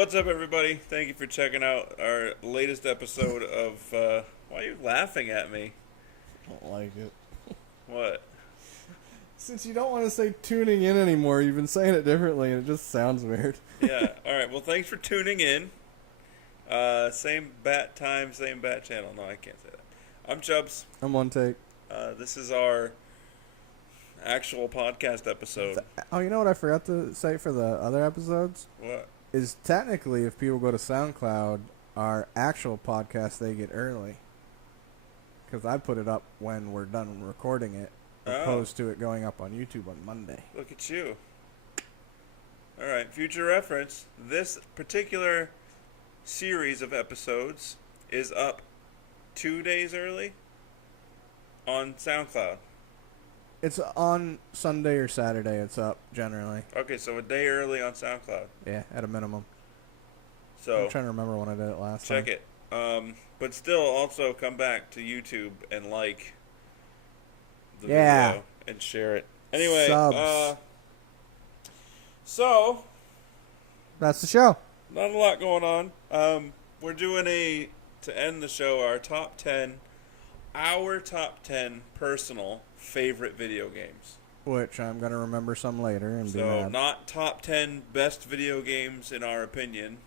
What's up, everybody? Thank you for checking out our latest episode of, why are you laughing at me? I don't like it. What? Since you don't want to say tuning in anymore, you've been saying it differently and it just sounds weird. Yeah, alright, well, thanks for tuning in. Same bat time, same bat channel. No, I can't say that. I'm Chubbs. I'm one take. This is our actual podcast episode. Oh, you know what I forgot to say for the other episodes? What? Is technically, if people go to SoundCloud, our actual podcast, they get early. Because I put it up when we're done recording it, opposed to it going up on YouTube on Monday. Look at you. Alright, future reference. This particular series of episodes is up 2 days early on SoundCloud. It's on Sunday or Saturday, it's up, generally. Okay, so a day early on SoundCloud. Yeah, at a minimum. So I'm trying to remember when I did it last time. check it. But still, also come back to YouTube and like the video and share it. Anyway, Subs. so That's the show. not a lot going on. We're doing to end the show, our top 10 personal favorite video games. Which I'm going to remember some later and be So mad. not top 10 best video games in our opinion,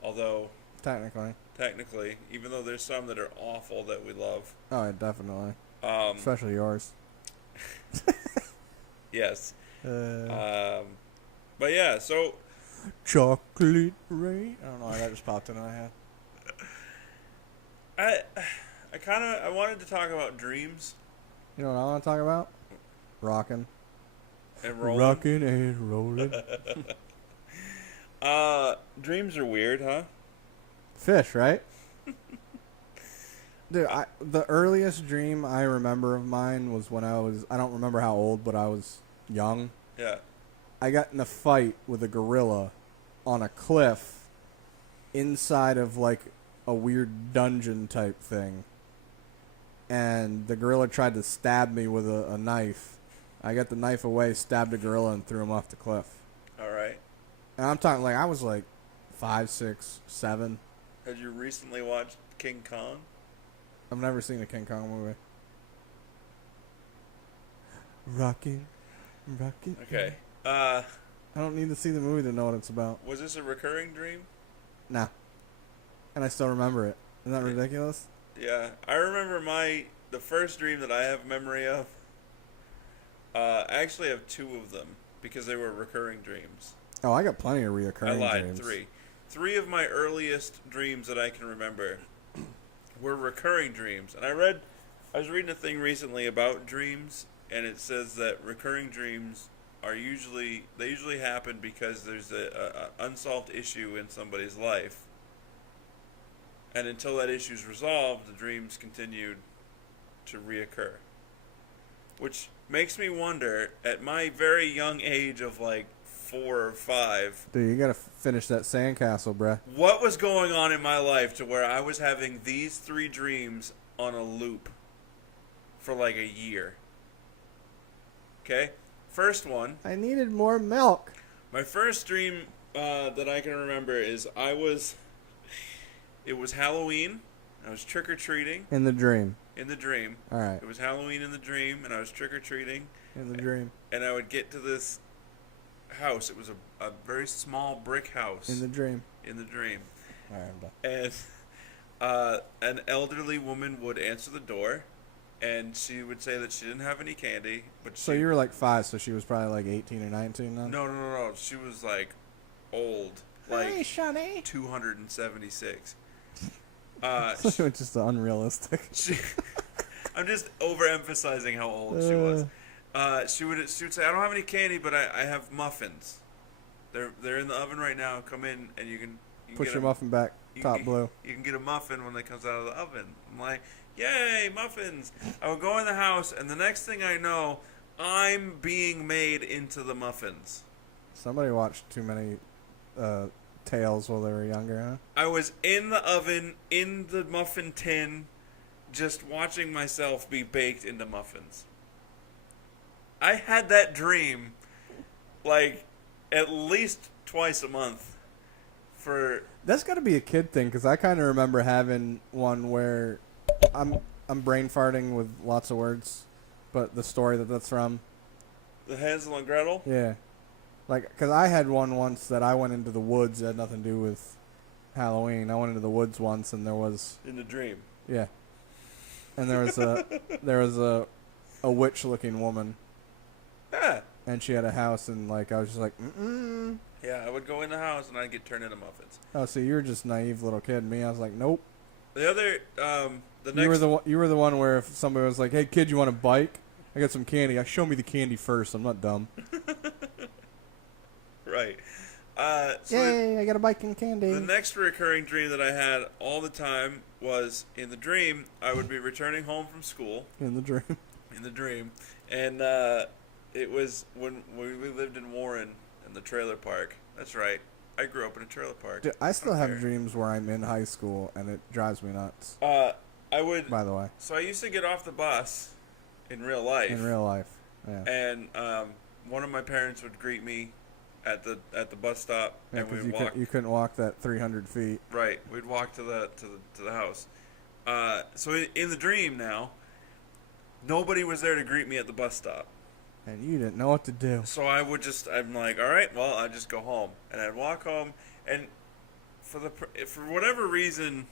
although technically, even though there's some that are awful that we love. Oh, yeah, definitely. Especially yours. Yes. Uh, But yeah, so Chocolate rain. I don't know why that just popped into my head. I wanted to talk about dreams You know what I want to talk about? Rockin'. and rolling. Rockin' and rolling. Dreams are weird, huh? Fish, right? Dude, the earliest dream I remember of mine was when I don't remember how old, but I was young. Yeah. I got in a fight with a gorilla on a cliff inside of like a weird dungeon type thing. And the gorilla tried to stab me with a knife. I got the knife away, stabbed the gorilla, and threw him off the cliff. All right. And I'm talking like I was like 5, 6, 7. Had you recently watched King Kong? I've never seen a King Kong movie. Rockin'. Okay. I don't need to see the movie to know what it's about. Was this a recurring dream? Nah. And I still remember it. Isn't that ridiculous? Yeah. I remember the first dream that I have memory of. I actually have 2 of them because they were recurring dreams. Oh, I got plenty of reoccurring I lied. dreams. 3. 3 of my earliest dreams that I can remember were recurring dreams. And I was reading a thing recently about dreams, and it says that recurring dreams usually happen because there's a unsolved issue in somebody's life. And until that issue is resolved, the dreams continued to reoccur. Which makes me wonder, at my very young age of like 4 or 5, Dude, you gotta finish that sandcastle, bruh. what was going on in my life to where I was having these 3 dreams on a loop for like a year? Okay? First one. I needed more milk. My first dream that I can remember is it was Halloween. I was trick-or-treating. In the dream. In the dream. Alright. It was Halloween in the dream, and I was trick-or-treating. In the dream. And I would get to this house. It was a very small brick house. In the dream. In the dream. Alright, I'm done. And an elderly woman would answer the door, and she would say that she didn't have any candy. So you were like 5, so she was probably like 18 or 19 then? No. She was like old. Like Hey, Shani. 276. So it's just unrealistic. I'm just overemphasizing how old she was. She would say, "I don't have any candy, but I have muffins. They're in the oven right now. Come in and you can Push get your muffin back, top blue. You can get a muffin when it comes out of the oven." I'm like, "Yay, muffins!" I would go in the house, and the next thing I know, I'm being made into the muffins. Somebody watched too many Tales while they were younger, huh? I was in the oven, in the muffin tin, just watching myself be baked into muffins. I had that dream like at least twice a month That's got to be a kid thing, because I kind of remember having one where I'm brain farting with lots of words, but the story that's from. The Hansel and Gretel? Yeah. Like, because I had one once that I went into the woods. It had nothing to do with Halloween. I went into the woods once, and there was... In the dream. Yeah. And there was a witch-looking woman. Yeah. And she had a house, and, like, I was just like, mm-mm. Yeah, I would go in the house, and I'd get turned into muffins. Oh, so you were just naive little kid. Me, I was like, nope. The other, the next... You were the one where if somebody was like, hey, kid, you want a bike? I got some candy. Show me the candy first. I'm not dumb. Right. Yay, I got a bike and candy. The next recurring dream that I had all the time was, in the dream, I would be returning home from school. In the dream. In the dream. And it was when we lived in Warren in the trailer park. That's right. I grew up in a trailer park. Dude, I still have dreams where I'm in high school, and it drives me nuts. I would... By the way. So I used to get off the bus in real life. In real life, yeah. And one of my parents would greet me at the bus stop, Yeah, and because we'd walk. you couldn't walk that 300 feet. Right, we'd walk to the house. So in the dream now, nobody was there to greet me at the bus stop, and you didn't know what to do. so I'm like, all right, well, I just go home, and I'd walk home, and for whatever reason,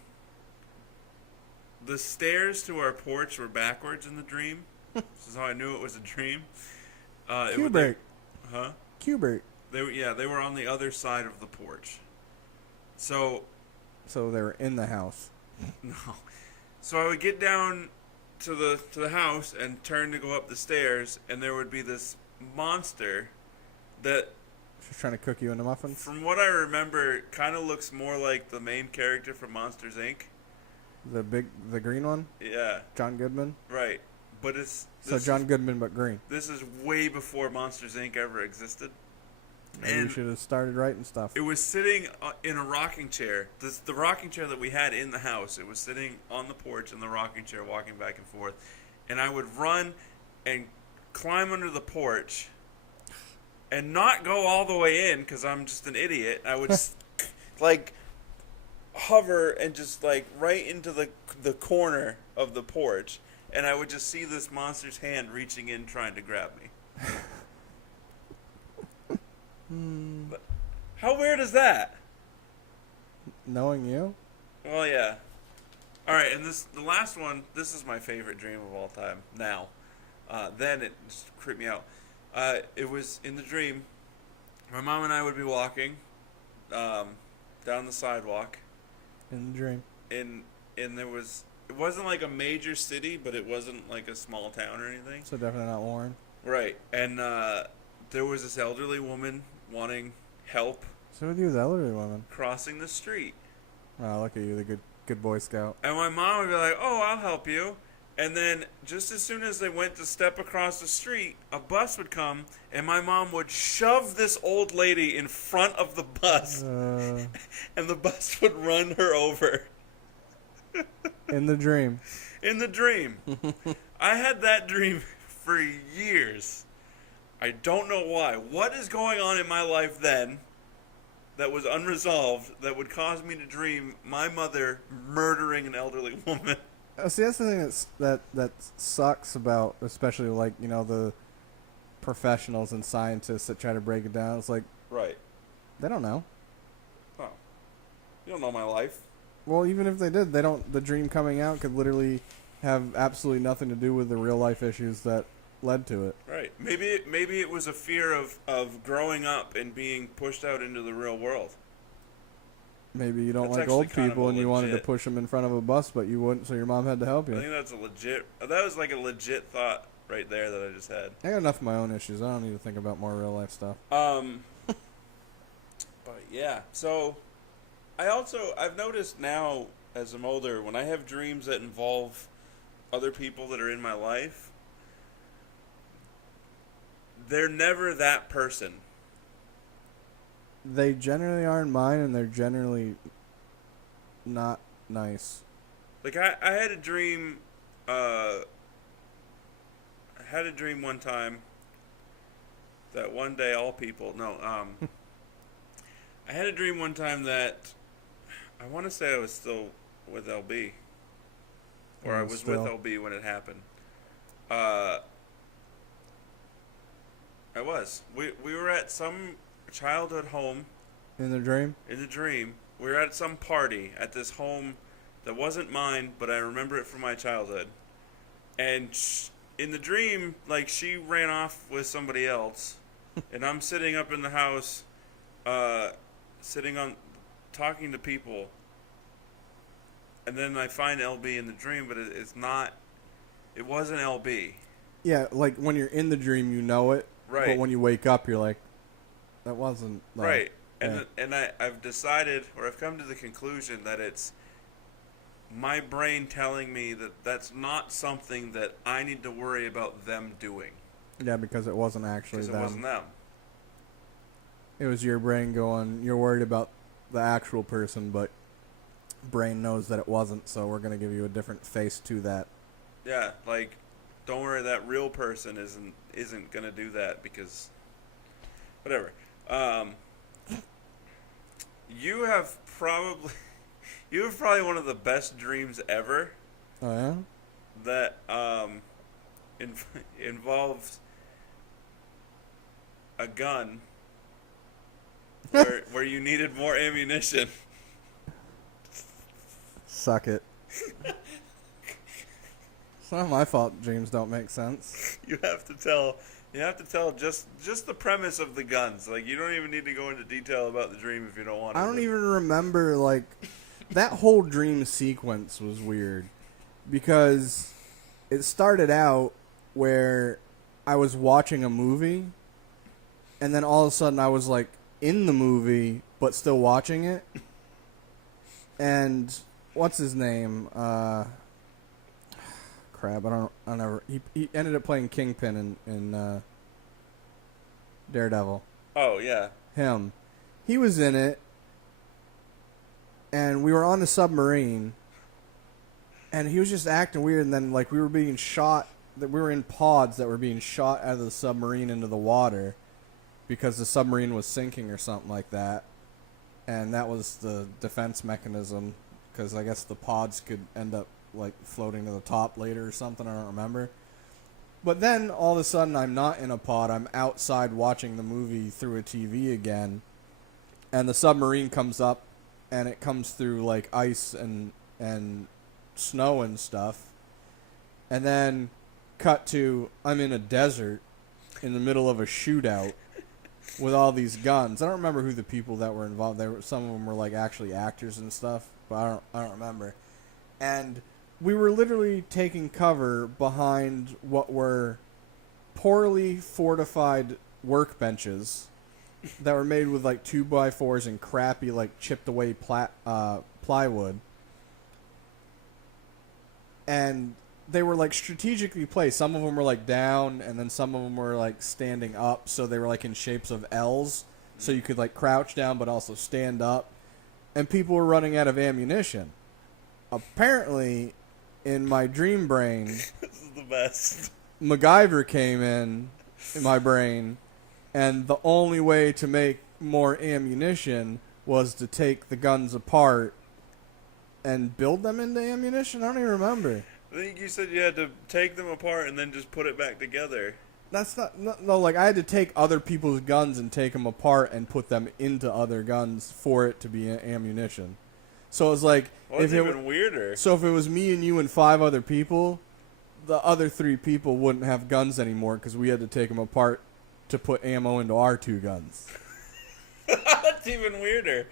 the stairs to our porch were backwards in the dream. This is how I knew it was a dream. Cubert. Huh? Cubert. They were on the other side of the porch. So they were in the house. no. So I would get down to the house and turn to go up the stairs, and there would be this monster that, She's trying to cook you into muffins. from what I remember, kind of looks more like the main character from Monsters Inc. The green one. Yeah. John Goodman. Right. But John Goodman but green. This is way before Monsters Inc. ever existed. Maybe you should have started writing stuff. It was sitting in a rocking chair. The rocking chair that we had in the house. It was sitting on the porch in the rocking chair, walking back and forth. And I would run and climb under the porch and not go all the way in because I'm just an idiot. I would just, like, hover and just, like, right into the corner of the porch. And I would just see this monster's hand reaching in trying to grab me. But how weird is that? Knowing you? Well, yeah. All right, and the last one. This is my favorite dream of all time. Now, then it just creeped me out. It was in the dream. My mom and I would be walking down the sidewalk. In the dream. And there was. It wasn't like a major city, but it wasn't like a small town or anything. So definitely not Warren. Right, and there was this elderly woman wanting help. So with you, the elderly woman. Crossing the street. Oh, look at you, the good Boy Scout. And my mom would be like, "Oh, I'll help you." And then just as soon as they went to step across the street, a bus would come, and my mom would shove this old lady in front of the bus, and the bus would run her over. In the dream. In the dream. I had that dream for years. I don't know why. What is going on in my life then that was unresolved that would cause me to dream my mother murdering an elderly woman? See, that's the thing that sucks about, especially like, you know, the professionals and scientists that try to break it down. It's like, right. They don't know. Oh. You don't know my life. Well, even if they did, the dream coming out could literally have absolutely nothing to do with the real life issues that led to it. Right. Maybe it was a fear of growing up and being pushed out into the real world. Maybe you don't That's like old actually kind people of and you wanted to push them in front of a bus, but you wouldn't, so your mom had to help you. I think that was like a legit thought right there that I just had. I got enough of my own issues. I don't need to think about more real life stuff. But yeah, so I've noticed now as I'm older, when I have dreams that involve other people that are in my life, they're never that person. They generally aren't mine, and they're generally not nice. Like I had a dream. I had a dream one time that one day all people. No. I I had a dream one time that I want to say I was still with LB, or I was Still. with LB when it happened. Uh, I was. We were at some childhood home In the dream? in the dream. We were at some party at this home that wasn't mine, but I remember it from my childhood. And in the dream, like, she ran off with somebody else, and I'm sitting up in the house, sitting on, talking to people. And then I find LB in the dream, but it's not. It wasn't LB. Yeah, like when you're in the dream, you know it. Right. But when you wake up, you're like, that wasn't. Like, Right. yeah. And I've decided, or I've come to the conclusion that it's my brain telling me that that's not something that I need to worry about them doing. Yeah, because it wasn't actually Because it them. wasn't them. It was your brain going, you're worried about the actual person, but brain knows that it wasn't, so we're going to give you a different face to that. Yeah, like, don't worry, that real person isn't going to do that because, whatever. You have probably one of the best dreams ever Oh, yeah? that involves a gun where you needed more ammunition. Suck it. It's not my fault dreams don't make sense. You have to tell just the premise of the guns. Like, you don't even need to go into detail about the dream if you don't want to. I don't even remember, like, that whole dream sequence was weird. Because it started out where I was watching a movie, and then all of a sudden I was, like, in the movie, but still watching it. And what's his name? Crap, he ended up playing Kingpin in Daredevil. Oh, yeah. Him. He was in it, and we were on the submarine, and he was just acting weird, and then, like, we were being shot, that we were in pods that were being shot out of the submarine into the water because the submarine was sinking or something like that, and that was the defense mechanism, because I guess the pods could end up, like, floating to the top later or something, I don't remember. But then, all of a sudden, I'm not in a pod, I'm outside watching the movie through a TV again, and the submarine comes up, and it comes through, like, ice and snow and stuff, and then cut to, I'm in a desert in the middle of a shootout with all these guns. I don't remember who the people that were involved. Some of them were, like, actually actors and stuff, but I don't remember. And we were literally taking cover behind what were poorly fortified workbenches that were made with, like, 2x4s and crappy, like, chipped away plywood. And they were, like, strategically placed. Some of them were, like, down, and then some of them were, like, standing up, so they were, like, in shapes of L's, so you could, like, crouch down but also stand up. And people were running out of ammunition. Apparently, in my dream brain, This is the best. MacGyver came in my brain, and the only way to make more ammunition was to take the guns apart and build them into ammunition? I don't even remember. I think you said you had to take them apart and then just put it back together. That's not... No, like, I had to take other people's guns and take them apart and put them into other guns for it to be ammunition. So it was like... Well, that's even weirder. So if it was me and you and 5 other people, the other 3 people wouldn't have guns anymore because we had to take them apart to put ammo into our 2 guns. That's even weirder.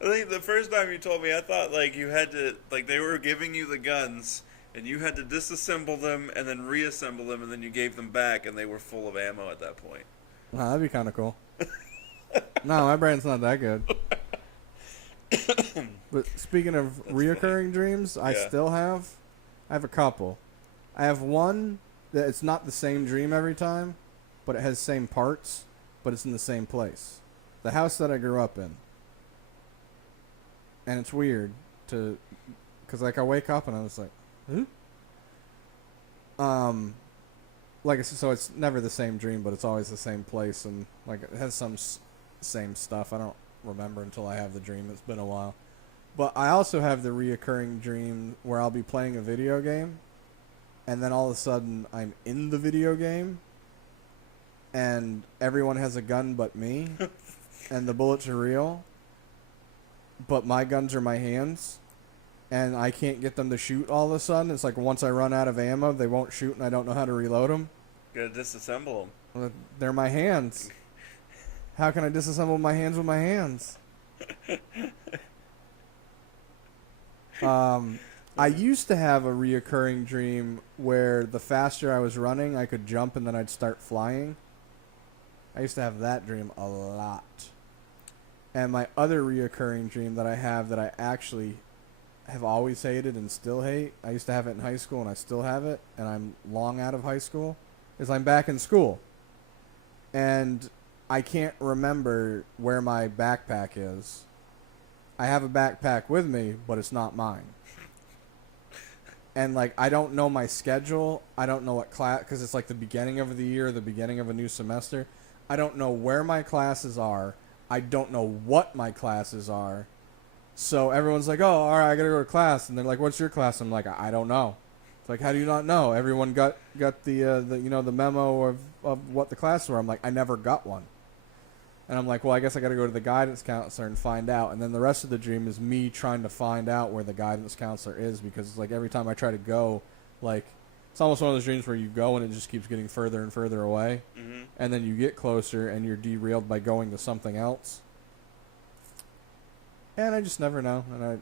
I think the first time you told me, I thought, like, you had to, like, they were giving you the guns, and you had to disassemble them and then reassemble them, and then you gave them back, and they were full of ammo at that point. Nah, that'd be kind of cool. No, my brain's not that good. But speaking of reoccurring dreams, I have a couple. I have one that it's not the same dream every time, but it has same parts, but it's in the same place. The house that I grew up in. And it's weird because, like, I wake up and I was like, huh? Like I said, so it's never the same dream, but it's always the same place, and, like, it has some same stuff. I don't remember until I have the dream. It's been a while. But I also have the reoccurring dream where I'll be playing a video game, and then all of a sudden I'm in the video game, and everyone has a gun but me, and the bullets are real, but my guns are my hands, and I can't get them to shoot all of a sudden. It's like once I run out of ammo, they won't shoot, and I don't know how to reload them. Gotta disassemble them. They're my hands. How can I disassemble my hands with my hands? I used to have a reoccurring dream where the faster I was running, I could jump and then I'd start flying. I used to have that dream a lot. And my other reoccurring dream that I have that I actually have always hated and still hate, I used to have it in high school and I still have it, and I'm long out of high school, is I'm back in school. And I can't remember where my backpack is. I have a backpack with me, but it's not mine. And, like, I don't know my schedule. I don't know what class, because it's like the beginning of the year, the beginning of a new semester. I don't know where my classes are. I don't know what my classes are. So everyone's like, oh, all right, I got to go to class. And they're like, what's your class? I'm like, I don't know. It's like, how do you not know? Everyone got the memo of what the classes were. I'm like, I never got one. And I'm like, well, I guess I got to go to the guidance counselor and find out. And then the rest of the dream is me trying to find out where the guidance counselor is, because it's like every time I try to go, like, it's almost one of those dreams where you go and it just keeps getting further and further away. Mm-hmm. And then you get closer and you're derailed by going to something else. And I just never know. And I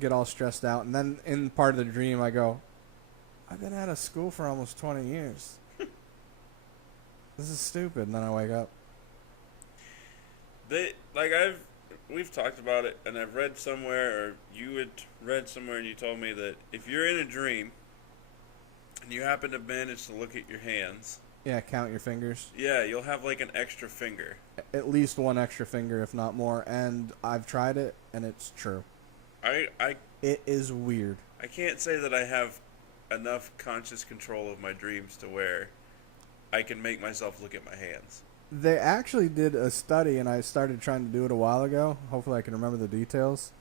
get all stressed out. And then in part of the dream, I go, I've been out of school for almost 20 years. This is stupid. And then I wake up. We've talked about it, and I've read somewhere, or you had read somewhere, and you told me that if you're in a dream, and you happen to manage to look at your hands. Yeah, count your fingers. Yeah, you'll have like an extra finger. At least one extra finger, if not more. And I've tried it, and it's true. It is weird. I can't say that I have enough conscious control of my dreams to where I can make myself look at my hands. They actually did a study, and I started trying to do it a while ago. Hopefully I can remember the details.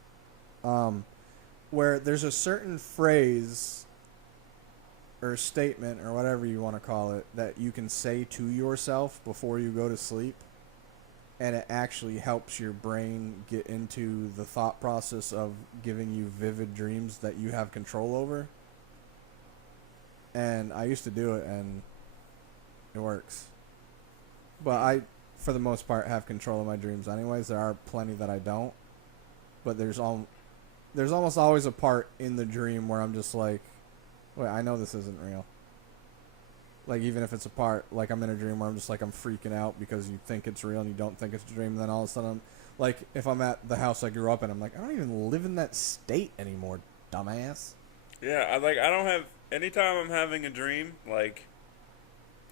Where there's a certain phrase or statement or whatever you want to call it that you can say to yourself before you go to sleep, and it actually helps your brain get into the thought process of giving you vivid dreams that you have control over. And I used to do it, and it works. But I, for the most part, have control of my dreams anyways. There are plenty that I don't. But there's almost always a part in the dream where I'm just like, wait, I know this isn't real. Like, even if it's a part, like I'm in a dream where I'm just like, I'm freaking out because you think it's real and you don't think it's a dream. And then all of a sudden, I'm like, if I'm at the house I grew up in, I'm like, I don't even live in that state anymore, dumbass. Yeah, I don't have, anytime I'm having a dream, like,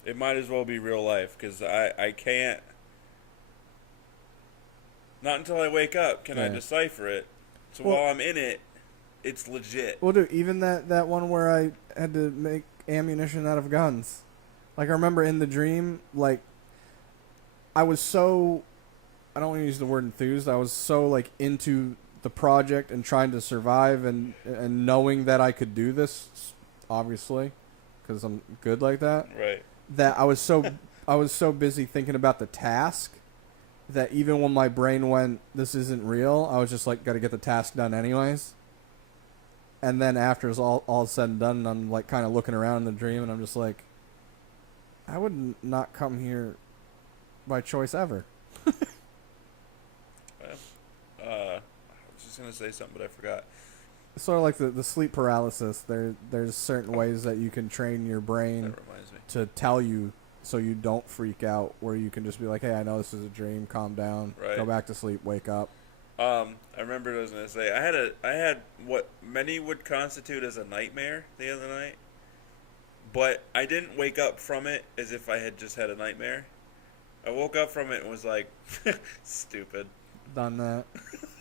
it might as well be real life, because I can't, not until I wake up can I decipher it. So while I'm in it, it's legit. Well, dude, even that one where I had to make ammunition out of guns. Like, I remember in the dream, like, I was so, I don't want to use the word enthused, I was so, like, into the project and trying to survive and knowing that I could do this, obviously, because I'm good like that. Right. That I was so busy thinking about the task that even when my brain went, this isn't real, I was just like, got to get the task done anyways. And then after it's all said and done, I'm like kind of looking around in the dream, and I'm just like, I would not come here by choice ever. Well, I was just gonna say something, but I forgot. It's sort of like the sleep paralysis. There's certain ways that you can train your brain to tell you so you don't freak out, where you can just be like, hey, I know this is a dream, calm down, go back to sleep, wake up. I remember what I was going to say. I had what many would constitute as a nightmare the other night, but I didn't wake up from it as if I had just had a nightmare. I woke up from it and was like, stupid. Done that.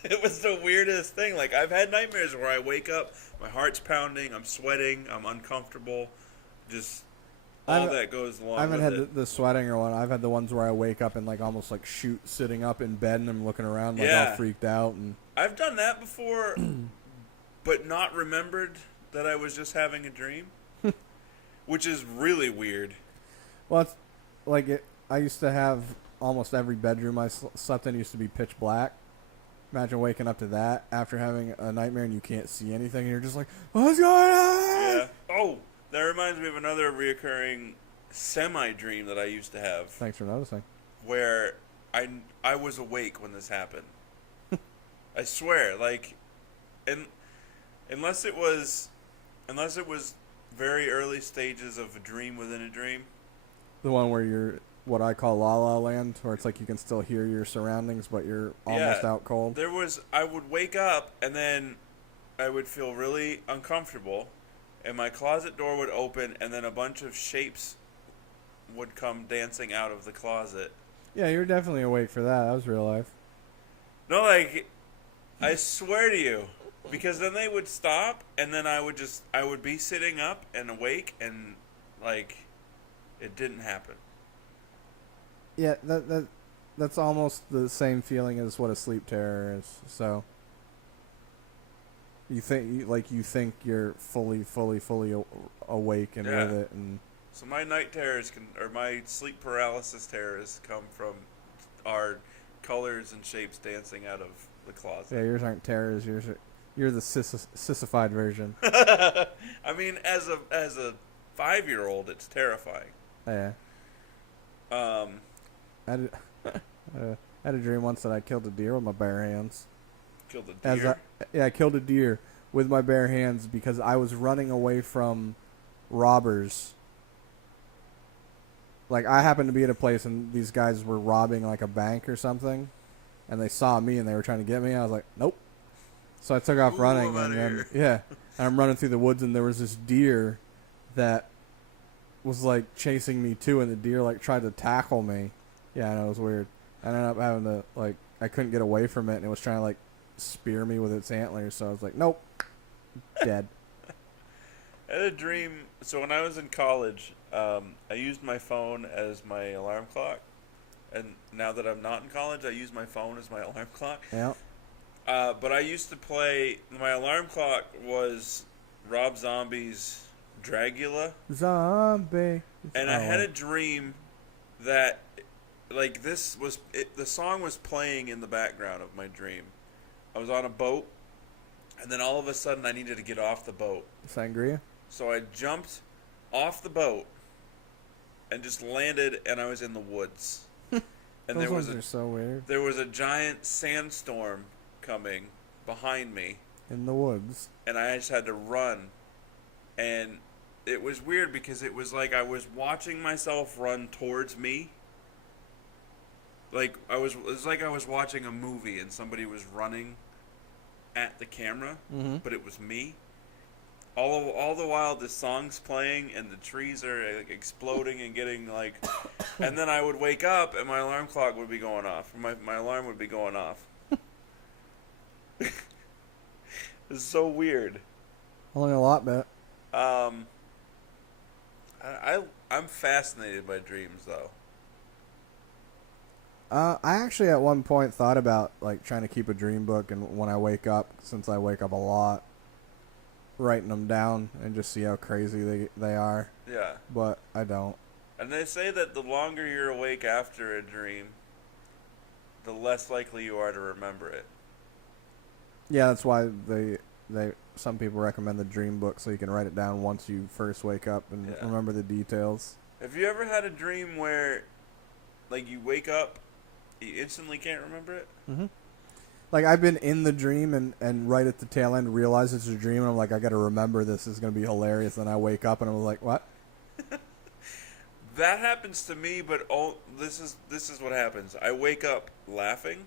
It was the weirdest thing. Like, I've had nightmares where I wake up, my heart's pounding, I'm sweating, I'm uncomfortable, just all that goes along I haven't with had it. the sweating or one. I've had the ones where I wake up and like almost like shoot sitting up in bed and I'm looking around like Yeah. all freaked out and I've done that before, but not remembered that I was just having a dream, which is really weird. well, it's like it. I used to have almost every bedroom I slept in used to be pitch black. Imagine waking up to that after having a nightmare and you can't see anything and you're just like, what's going on? Yeah. Oh, that reminds me of another reoccurring semi-dream that I used to have, Thanks for noticing. where I was awake when this happened. I swear, like, and unless it was very early stages of a dream within a dream. The one where you're what I call La La Land, where it's like you can still hear your surroundings, but you're almost out cold. I would wake up and then I would feel really uncomfortable, and my closet door would open, and then a bunch of shapes would come dancing out of the closet. Yeah, you're definitely awake for that. That was real life. No, like, I swear to you, because then they would stop, and then I would be sitting up and awake, and like, it didn't happen. Yeah, that's almost the same feeling as what a sleep terror is. So you think you're fully awake and with it, and so my night terrors my sleep paralysis terrors come from our colors and shapes dancing out of the closet. yeah, yours aren't terrors. You're the sissified version. I mean, as a 5-year-old, it's terrifying. Yeah. I had a dream once that I killed a deer with my bare hands. Killed a deer? I killed a deer with my bare hands because I was running away from robbers. Like, I happened to be at a place and these guys were robbing like a bank or something, and they saw me and they were trying to get me. I was like, nope. So I took off running, and then and I'm running through the woods, and there was this deer that was like chasing me too, and the deer like tried to tackle me. Yeah, I know, it was weird. I ended up having to I couldn't get away from it, and it was trying to like spear me with its antlers. So I was like, nope, dead. I had a dream. So when I was in college, I used my phone as my alarm clock, and now that I'm not in college, I use my phone as my alarm clock. Yeah. But I used to play. My alarm clock was Rob Zombie's Dragula. Zombie. And I had a dream that, like, the song was playing in the background of my dream. I was on a boat, and then all of a sudden I needed to get off the boat. Sangria? So I jumped off the boat and just landed, and I was in the woods. And Those ones are so weird. There was a giant sandstorm coming behind me. In the woods. And I just had to run. And it was weird because it was like I was watching myself run towards me. Like it was like I was watching a movie and somebody was running at the camera, but it was me. All the while the song's playing and the trees are like exploding and getting like, and then I would wake up and my alarm clock would be going off. My alarm would be going off. It's so weird. Only a lot bit. I'm fascinated by dreams though. I actually at one point thought about like trying to keep a dream book, and when I wake up, since I wake up a lot, writing them down and just see how crazy they are. Yeah. But I don't. And they say that the longer you're awake after a dream, the less likely you are to remember it. Yeah, that's why some people recommend the dream book so you can write it down once you first wake up and remember the details. Have you ever had a dream where, like, you wake up, you instantly can't remember it? Mm-hmm. Like, I've been in the dream and right at the tail end realize it's a dream, and I'm like, I got to remember this. This is going to be hilarious. And I wake up and I'm like, what? That happens to me, but this is what happens. I wake up laughing.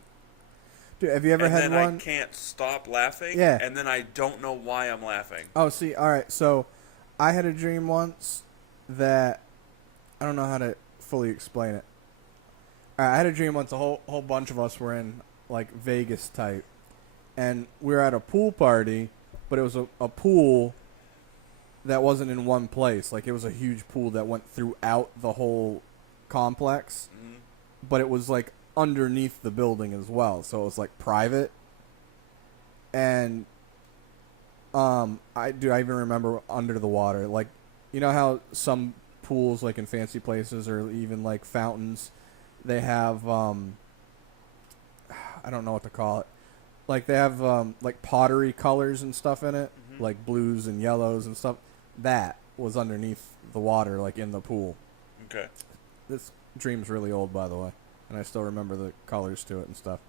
Dude, have you ever had one? one? And then I can't stop laughing. Yeah. And then I don't know why I'm laughing. Oh, see, all right. So, I had a dream once that I don't know how to fully explain it. All right, I had a dream once. A whole bunch of us were in like Vegas type, and we were at a pool party, but it was a pool that wasn't in one place. Like, it was a huge pool that went throughout the whole complex, but it was like underneath the building as well. So it was like private. And I even remember under the water, like, you know how some pools, like in fancy places or even like fountains, they have I don't know what to call it. Like, they have like pottery colors and stuff in it, like blues and yellows and stuff. That was underneath the water, like in the pool. Okay. This dream's really old, by the way, and I still remember the colors to it and stuff.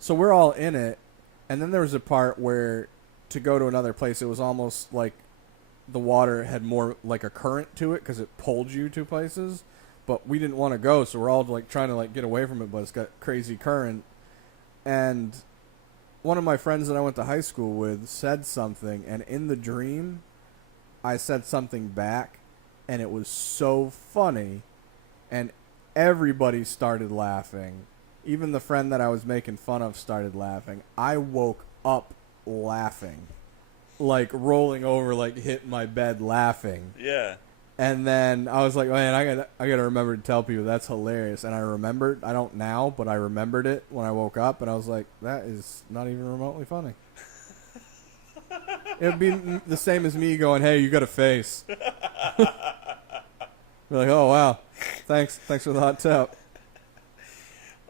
So we're all in it, and then there was a part where to go to another place, it was almost like the water had more like a current to it because it pulled you to places, but we didn't want to go, so we're all like trying to like get away from it, but it's got crazy current. And one of my friends that I went to high school with said something, and in the dream, I said something back, and it was so funny, and everybody started laughing. Even the friend that I was making fun of started laughing. I woke up laughing, like rolling over, like hitting my bed laughing. Yeah. And then I was like, man, I gotta remember to tell people that's hilarious. And I remembered, I don't now, but I remembered it when I woke up, and I was like, that is not even remotely funny. It would be the same as me going, hey, you got a face. Be like, oh, wow. Thanks for the hot tip.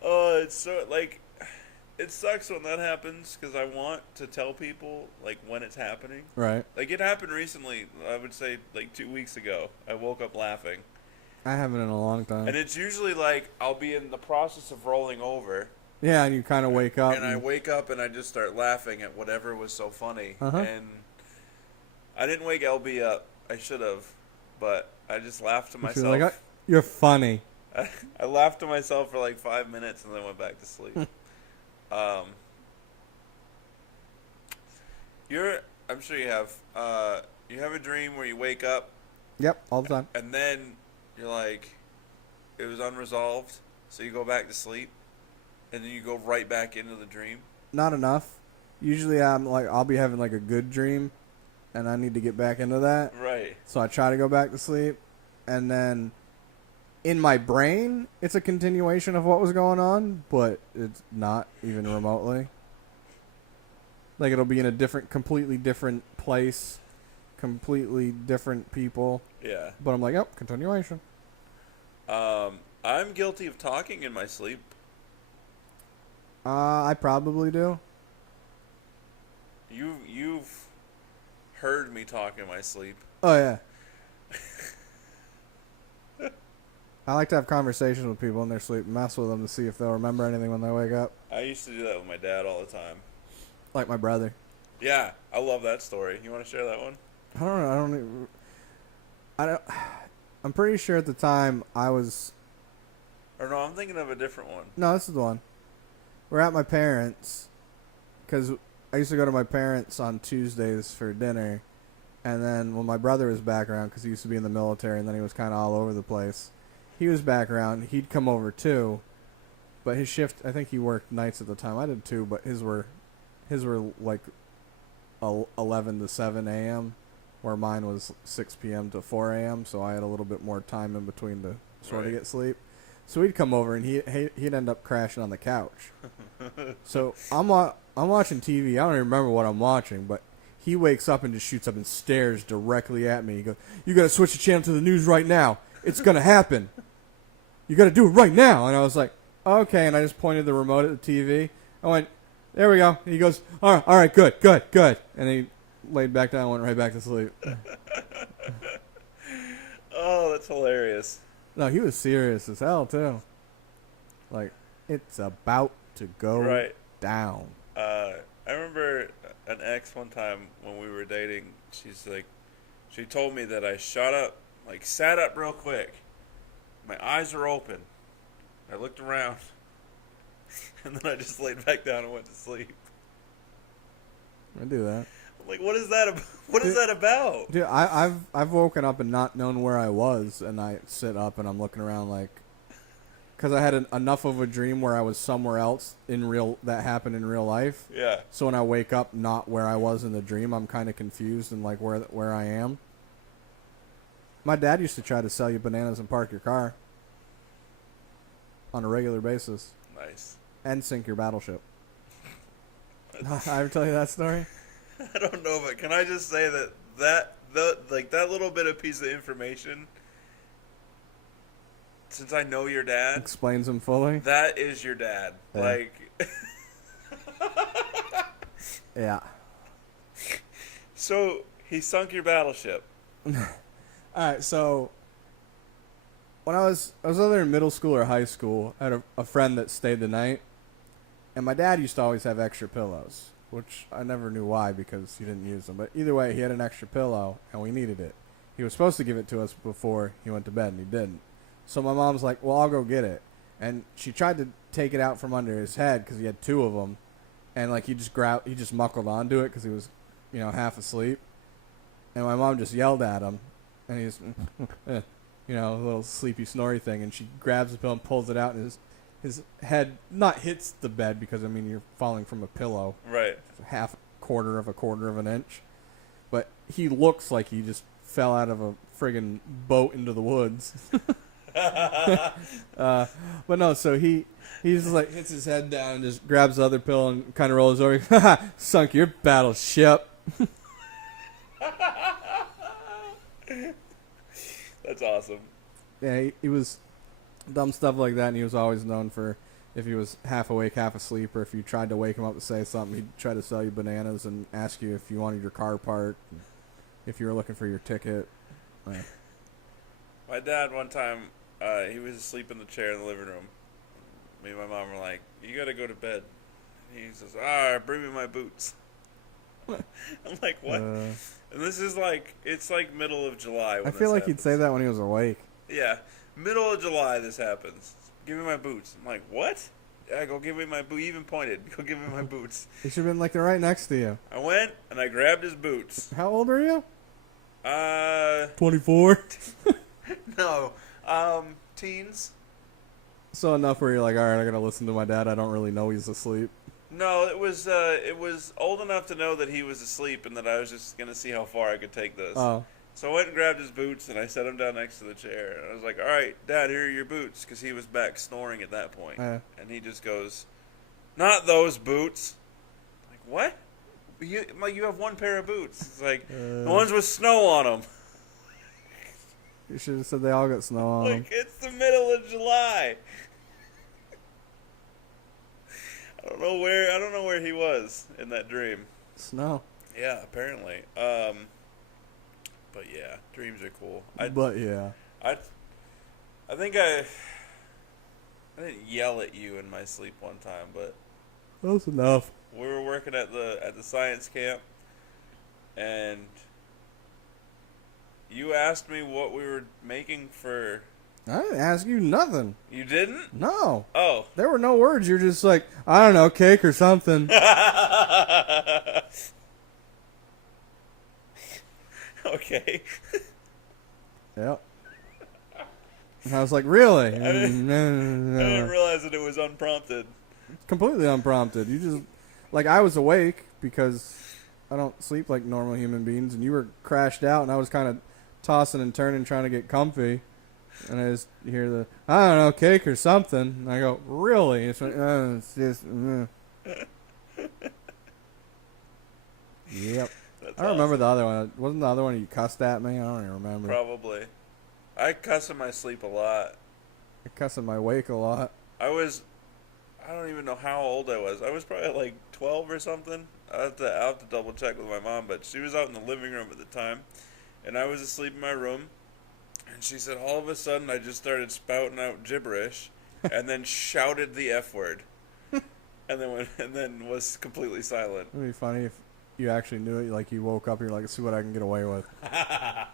Oh, it's so, like, it sucks when that happens because I want to tell people, like, when it's happening. Right. Like, it happened recently, I would say, like, 2 weeks ago. I woke up laughing. I haven't in a long time. And it's usually, like, I'll be in the process of rolling over. Yeah, and you kind of wake up. And I wake up and I just start laughing at whatever was so funny. Uh-huh. And I didn't wake LB up. I should have. But I just laughed to myself. Like, you're funny. I laughed to myself for like 5 minutes and then went back to sleep. I'm sure you have a dream where you wake up. Yep, all the time. And then you're like, it was unresolved, so you go back to sleep, and then you go right back into the dream. Not enough. Usually I'll be having like a good dream, and I need to get back into that. Right. So I try to go back to sleep, and then in my brain, it's a continuation of what was going on, but it's not even remotely. Like, it'll be in a completely different place, completely different people. Yeah. But I'm like, oh, continuation. I'm guilty of talking in my sleep. I probably do. You've heard me talk in my sleep. Oh, yeah. I like to have conversations with people in their sleep and mess with them to see if they'll remember anything when they wake up. I used to do that with my dad all the time. Like my brother. Yeah, I love that story. You want to share that one? I don't know. I'm pretty sure at the time I was... Or no, I'm thinking of a different one. No, this is the one. We're at my parents' because I used to go to my parents on Tuesdays for dinner, and then when my brother was back around, because he used to be in the military and then he was kind of all over the place, he was back around. He'd come over too, but his shift, I think he worked nights at the time. I did too, but his were like 11 to 7 a.m., where mine was 6 p.m. to 4 a.m., so I had a little bit more time in between to sort of get sleep. So he'd come over, and he'd end up crashing on the couch. So I'm watching TV. I don't even remember what I'm watching, but he wakes up and just shoots up and stares directly at me. He goes, "You got to switch the channel to the news right now. It's going to happen. You got to do it right now." And I was like, okay, and I just pointed the remote at the TV. I went, there we go. And he goes, all right, good. And he laid back down and went right back to sleep. Oh, that's hilarious. No, he was serious as hell, too. Like, it's about to go down. I remember an ex one time when we were dating, she told me that I sat up real quick. My eyes were open. I looked around. And then I just laid back down and went to sleep. I do that. I'm like, what is that about? What is that about? Dude, I've woken up and not known where I was, and I sit up and I'm looking around like, because I had enough of a dream where I was somewhere else that happened in real life. Yeah. So when I wake up, not where I was in the dream, I'm kind of confused and like where I am. My dad used to try to sell you bananas and park your car on a regular basis. Nice. And sink your battleship. I ever tell you that story? I don't know, but can I just say that little bit of piece of information, since I know your dad, Explains him fully. that is your dad. Yeah. Like, Yeah. so he sunk your battleship. All right, so when I was either in middle school or high school, I had a friend that stayed the night, and my dad used to always have extra pillows, which I never knew why because he didn't use them. But either way, he had an extra pillow, and we needed it. He was supposed to give it to us before he went to bed, and he didn't. So my mom's like, well, I'll go get it. And she tried to take it out from under his head because he had two of them, and like he just muckled onto it because he was, half asleep. And my mom just yelled at him, and he's, a little sleepy snory thing. And she grabs the pillow and pulls it out, and his head not hits the bed because you're falling from a pillow, Right. quarter of an inch, but he looks like he just fell out of a friggin' boat into the woods. But no, so he just like hits his head down and just grabs the other pillow and kind of rolls over. Sunk your battleship. That's awesome. Yeah, he was dumb stuff like that, and he was always known for if he was half awake, half asleep, or if you tried to wake him up to say something, he'd try to sell you bananas and ask you if you wanted your car parked, if you were looking for your ticket. My dad, one time, he was asleep in the chair in the living room. Me and my mom were like, you gotta go to bed. And he says, bring me my boots. I'm like, what? And this is like, it's like middle of July. I feel like he'd say that when he was awake. Yeah. Middle of July this happens. Give me my boots. I'm like, what? Yeah, go give me my boots. He even pointed. Go give me my boots. He should have been like they're right next to you. I went and I grabbed his boots. How old are you? 24. No. Teens. So enough where you're like, all right, I gotta listen to my dad. I don't really know he's asleep. No, it was old enough to know that he was asleep and that I was just gonna see how far I could take this. Oh. So I went and grabbed his boots and I set them down next to the chair. And I was like, all right, Dad, here are your boots. Because he was back snoring at that point. And he just goes, not those boots. I'm like, what? You have one pair of boots. It's like, the ones with snow on them. You should have said they all got snow on them. Like, it's the middle of July. I don't know where he was in that dream. Snow. Yeah, apparently. But yeah, dreams are cool. I think I didn't yell at you in my sleep one time, but that's enough. we were working at the science camp, and you asked me what we were making for. I didn't ask you nothing. You didn't? No. Oh. There were no words. You're just like, I don't know, cake or something. Okay. Yep. And I was like, really? I didn't realize that it was unprompted. Completely unprompted. You just, like, I was awake because I don't sleep like normal human beings, and you were crashed out, and I was kind of tossing and turning trying to get comfy. And I just hear the, I don't know, cake or something. And I go, really? It's like, it's just, Yep. That's I don't remember the other one. Wasn't the other one you cussed at me? I don't even remember. Probably. I cuss in my sleep a lot. I cuss in my wake a lot. I don't even know how old I was. I was probably like 12 or something. I'll have to double check with my mom, but she was out in the living room at the time, and I was asleep in my room, and she said all of a sudden I just started spouting out gibberish, and then shouted the F word, and then was completely silent. It'd be funny if you actually knew it, like you woke up, you're like, see what I can get away with. I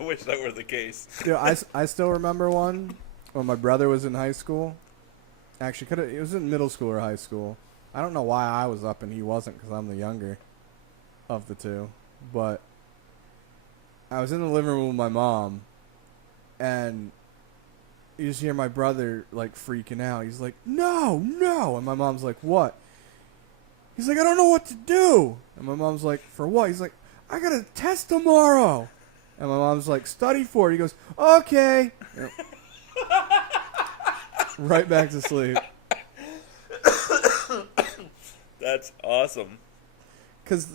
wish that were the case. Dude, I still remember one when my brother was in high school. Actually, it was in middle school or high school. I don't know why I was up and he wasn't because I'm the younger of the two. But I was in the living room with my mom, and you just hear my brother like freaking out. He's like, "No, no!" And my mom's like, "What?" He's like, "I don't know what to do." And my mom's like, "For what?" He's like, "I got a test tomorrow." And my mom's like, "Study for it." He goes, "Okay." Yep. Right back to sleep. That's awesome. Because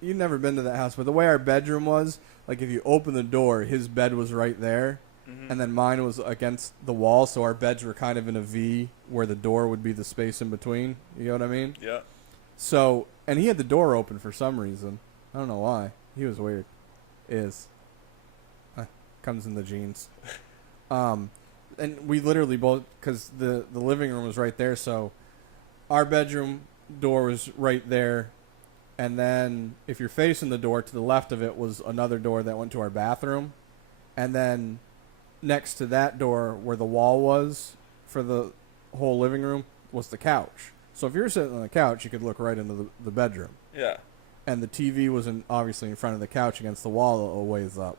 you've never been to that house, but the way our bedroom was, like if you open the door, his bed was right there, and then mine was against the wall, so our beds were kind of in a V where the door would be the space in between. You know what I mean? Yeah. So, and he had the door open for some reason. I don't know why. He was weird. Comes in the genes. And we literally both, because the living room was right there, so our bedroom door was right there, and then if you're facing the door, to the left of it was another door that went to our bathroom, and then next to that door where the wall was for the whole living room was the couch. So if you were sitting on the couch, you could look right into the bedroom. Yeah. And the TV was obviously in front of the couch against the wall a ways up.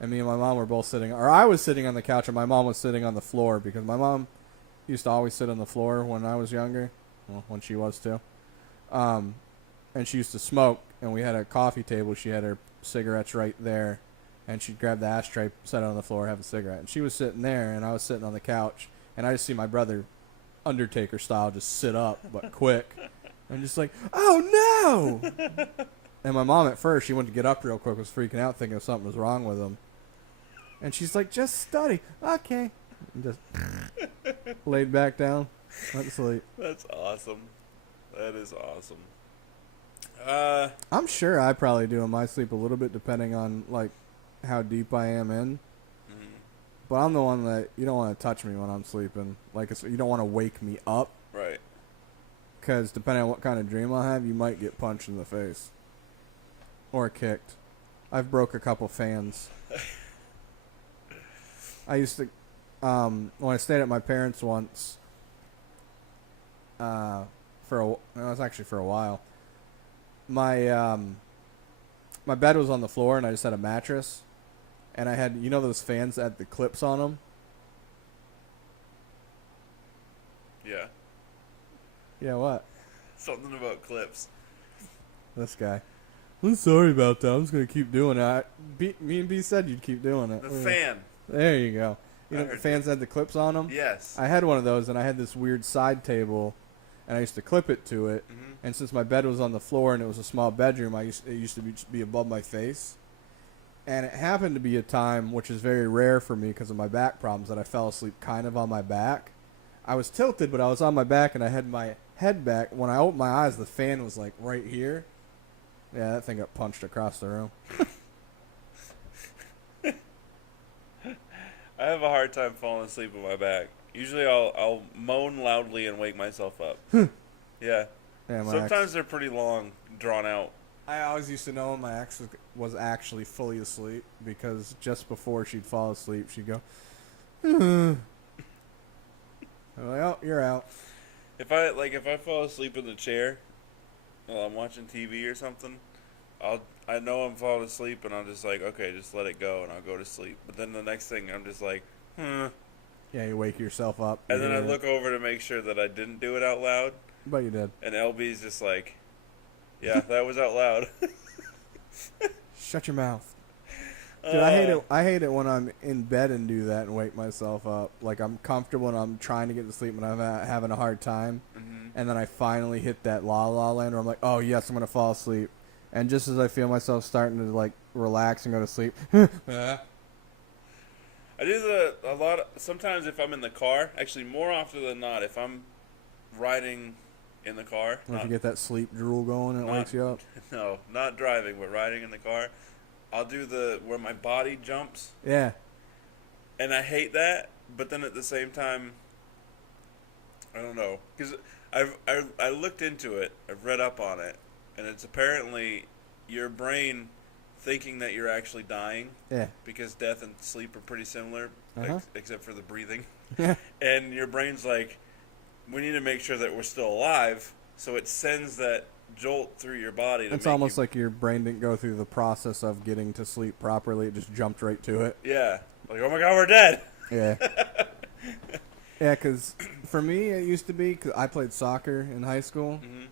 And me and my mom were both sitting, or I was sitting on the couch and my mom was sitting on the floor, because my mom used to always sit on the floor when I was younger. Well, when she was too. And she used to smoke, and we had a coffee table. She had her cigarettes right there, and she'd grab the ashtray, set it on the floor, have a cigarette. And she was sitting there, and I was sitting on the couch, and I just see my brother, Undertaker style, just sit up, but quick. I'm just like, "Oh no!" And my mom at first, she went to get up real quick, was freaking out, thinking something was wrong with him. And she's like, "Just study." "Okay." And just laid back down, went to sleep. That's awesome. That is awesome. I'm sure I probably do in my sleep a little bit, depending on like how deep I am in. But I'm the one that you don't want to touch me when I'm sleeping. Like you don't want to wake me up. Right. Because depending on what kind of dream I have, you might get punched in the face or kicked. I've broke a couple fans. I used to, when I stayed at my parents' once, it was actually for a while. My bed was on the floor, and I just had a mattress, and I had, you know, those fans that had the clips on them. Yeah. Yeah, what? Something about clips. This guy. I'm sorry about that. I'm just gonna keep doing it. Me and B said you'd keep doing it. The fan. There you go. You know the fans had the clips on them? Yes. I had one of those, and I had this weird side table, and I used to clip it to it. Mm-hmm. And since my bed was on the floor and it was a small bedroom, it used to be above my face. And it happened to be a time, which is very rare for me because of my back problems, that I fell asleep kind of on my back. I was tilted, but I was on my back, and I had my head back. When I opened my eyes, the fan was like right here. Yeah, that thing got punched across the room. I have a hard time falling asleep on my back. Usually I'll moan loudly and wake myself up. Yeah. Sometimes they're pretty long, drawn out. I always used to know when my ex was actually fully asleep, because just before she'd fall asleep, she'd go, I'm like, "Oh, you're out." If I fall asleep in the chair while I'm watching TV or something, I know I'm falling asleep, and I'm just like, okay, just let it go, and I'll go to sleep. But then the next thing, I'm just like, Yeah, you wake yourself up. And then I look over to make sure that I didn't do it out loud. But you did. And LB's just like, yeah, that was out loud. Shut your mouth. Dude, I hate it when I'm in bed and do that and wake myself up. Like, I'm comfortable and I'm trying to get to sleep and I'm having a hard time. Mm-hmm. And then I finally hit that la land where I'm like, oh, yes, I'm going to fall asleep. And just as I feel myself starting to, like, relax and go to sleep. I do a lot sometimes if I'm in the car, actually more often than not, if I'm riding in the car. If you get that sleep drool going and it wakes you up. No, not driving, but riding in the car. I'll do where my body jumps. Yeah. And I hate that, but then at the same time, I don't know. Because I looked into it, I've read up on it, and it's apparently your brain thinking that you're actually dying. Yeah. Because death and sleep are pretty similar, except for the breathing. Yeah. And your brain's like, we need to make sure that we're still alive, so it sends that jolt through your body. It's almost like your brain didn't go through the process of getting to sleep properly. It just jumped right to it. Yeah. Like, oh my God, we're dead. Yeah. Yeah, because for me, it used to be, because I played soccer in high school, Mm-hmm.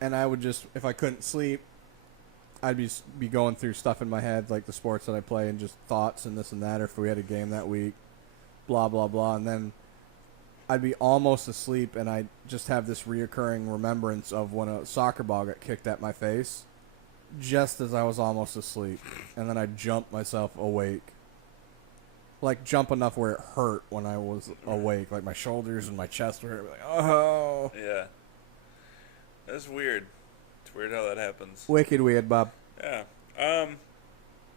and I would just, if I couldn't sleep, I'd be going through stuff in my head, like the sports that I play, and just thoughts and this and that, or if we had a game that week, blah, blah, blah. And then I'd be almost asleep, and I'd just have this reoccurring remembrance of when a soccer ball got kicked at my face, just as I was almost asleep. And then I'd jump myself awake. Like, jump enough where it hurt when I was awake. Like, my shoulders and my chest were like, oh. Yeah. That's weird. It's weird how that happens. Wicked weird, Bob. Yeah.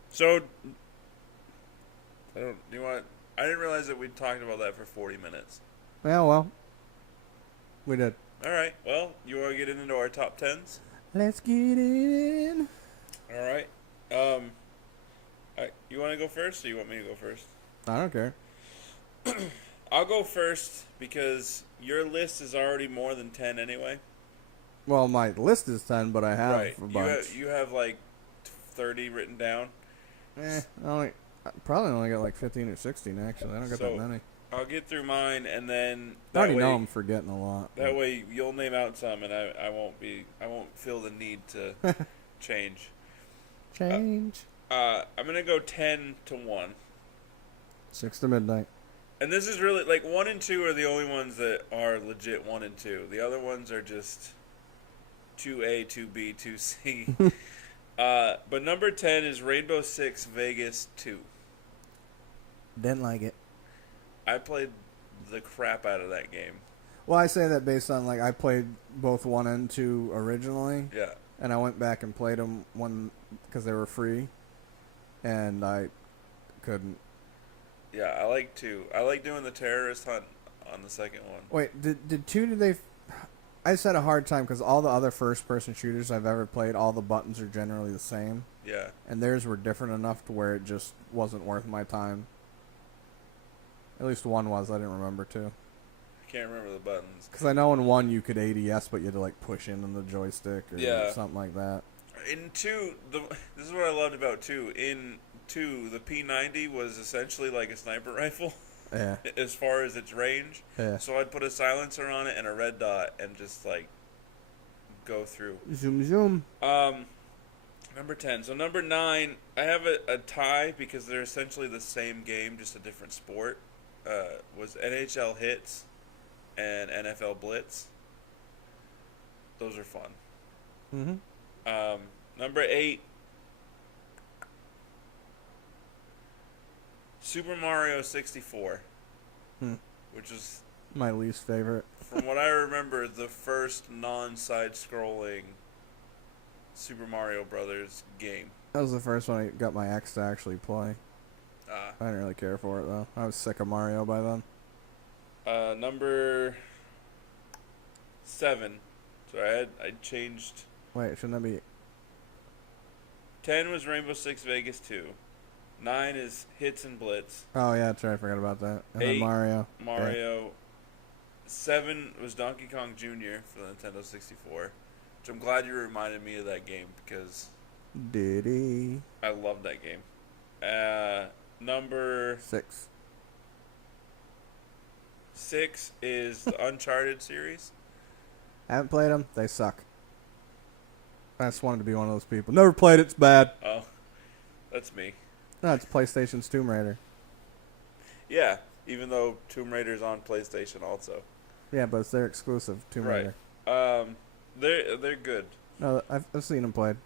So, I didn't realize that we'd talked about that for 40 minutes. Yeah, well. We did. All right. Well, you want to get into our top 10s? Let's get it in. All right. You want to go first, or you want me to go first? I don't care. I'll go first because your list is already more than 10 anyway. Well, my list is 10, but I have Right. a bunch. You have like 30 written down. I probably only got like 15 or 16, actually. I don't got that many. I'll get through mine, and then I already know I'm forgetting a lot. That way, you'll name out some, and I won't feel the need to change. Change. I'm gonna go 10 to 1. 6 to midnight. And this is really, like, 1 and 2 are the only ones that are legit 1 and 2. The other ones are just 2A, 2B, 2C. But number 10 is Rainbow Six Vegas 2. Didn't like it. I played the crap out of that game. Well, I say that based on, like, I played both 1 and 2 originally. Yeah. And I went back and played them because they were free. And I couldn't. Yeah, I like 2. I like doing the terrorist hunt on the second one. Wait, did 2, I just had a hard time because all the other first-person shooters I've ever played, all the buttons are generally the same. Yeah. And theirs were different enough to where it just wasn't worth my time. At least 1 was. I didn't remember 2. I can't remember the buttons. Because I know in 1 you could ADS, but you had to, like, push in on the joystick or something like that. In 2, this is what I loved about 2. In 2, the P90 was essentially like a sniper rifle. Yeah. As far as its range. Yeah. So I'd put a silencer on it and a red dot and just, like, go through. Zoom, zoom. Number 10. So number 9, I have a tie because they're essentially the same game, just a different sport. Was NHL Hits and NFL Blitz. Those are fun. Mm-hmm. Number 8, Super Mario 64, which is my least favorite. From what I remember, the first non-side-scrolling Super Mario Brothers game. That was the first one I got my ex to actually play. I didn't really care for it, though. I was sick of Mario by then. Number 7. So I changed. Wait, shouldn't that be... 10 was Rainbow Six Vegas 2. 9 is Hits and Blitz. Oh, yeah, that's right. I forgot about that. And 8, then Mario. Mario. Yeah. 7 was Donkey Kong Jr. for the Nintendo 64. Which I'm glad you reminded me of that game because... Did he? I love that game. Number... 6. 6 is the Uncharted series. I haven't played them. They suck. I just wanted to be one of those people. Never played it. It's bad. Oh, that's me. No, it's PlayStation's Tomb Raider. Yeah, even though Tomb Raider's on PlayStation also. Yeah, but it's their exclusive Tomb Raider. They're good. No, I've seen them played.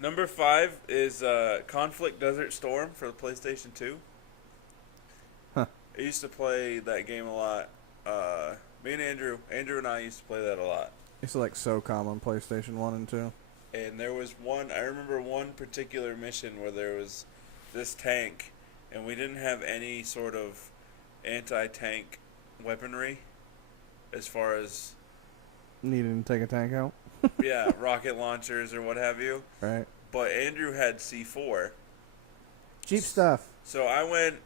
Number 5 is Conflict Desert Storm for the PlayStation 2. Huh. I used to play that game a lot. Me and Andrew and I used to play that a lot. It's like SOCOM on PlayStation 1 and 2. And there was I remember one particular mission where there was this tank, and we didn't have any sort of anti-tank weaponry as far as... Needing to take a tank out? Yeah, rocket launchers or what have you. Right. But Andrew had C4. Cheap stuff. So I went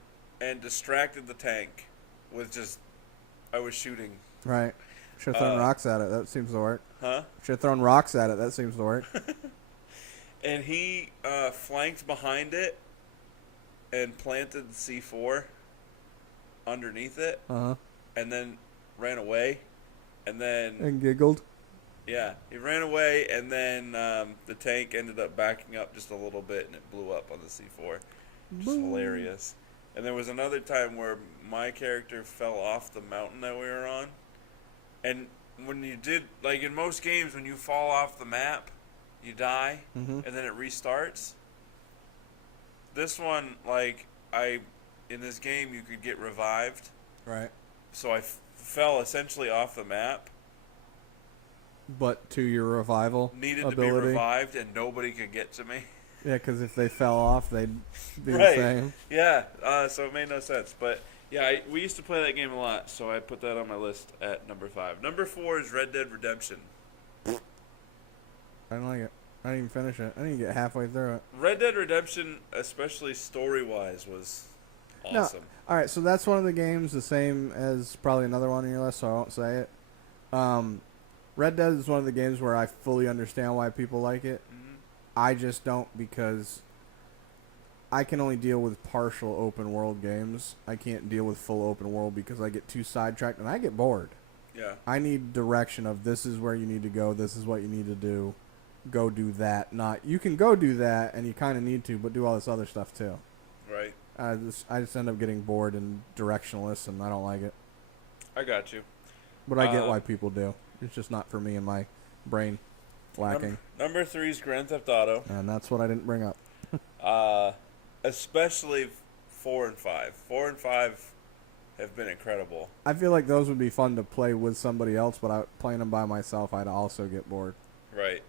and distracted the tank with just... I was shooting. Right. Should have thrown rocks at it. That seems to work. Huh? Should have thrown rocks at it. That seems to work. And he flanked behind it and planted C4 underneath it. Uh-huh. and then ran away, and then And giggled. yeah, he ran away, and then the tank ended up backing up just a little bit, and it blew up on the C4. Which is hilarious. And there was another time where my character fell off the mountain that we were on, and when you did, like in most games, when you fall off the map, you die, and then it restarts. This one, like, in this game, you could get revived. Right. So I fell essentially off the map. But to your revival Needed ability. to be revived, and nobody could get to me. Yeah, because if they fell off, they'd be Right. the same. Yeah, so it made no sense. But, yeah, we used to play that game a lot, so I put that on my list at number 5. Number 4 is Red Dead Redemption. I didn't like it. I didn't even finish it. I didn't even get halfway through it. Red Dead Redemption, especially story-wise, was awesome. No. All right, so that's one of the games, the same as probably another one on your list, so I won't say it. Red Dead is one of the games where I fully understand why people like it. Mm-hmm. I just don't, because I can only deal with partial open world games. I can't deal with full open world because I get too sidetracked and I get bored. Yeah. I need direction of this is where you need to go, this is what you need to do. Go do that. Not you can go do that and you kind of need to, but do all this other stuff too. Right. I just end up getting bored and directionless, and I don't like it. I got you. But I get why people do. It's just not for me and my brain lacking. Number 3 is Grand Theft Auto. And that's what I didn't bring up. Especially 4 and 5. 4 and 5 have been incredible. I feel like those would be fun to play with somebody else, but playing them by myself, I'd also get bored. Right.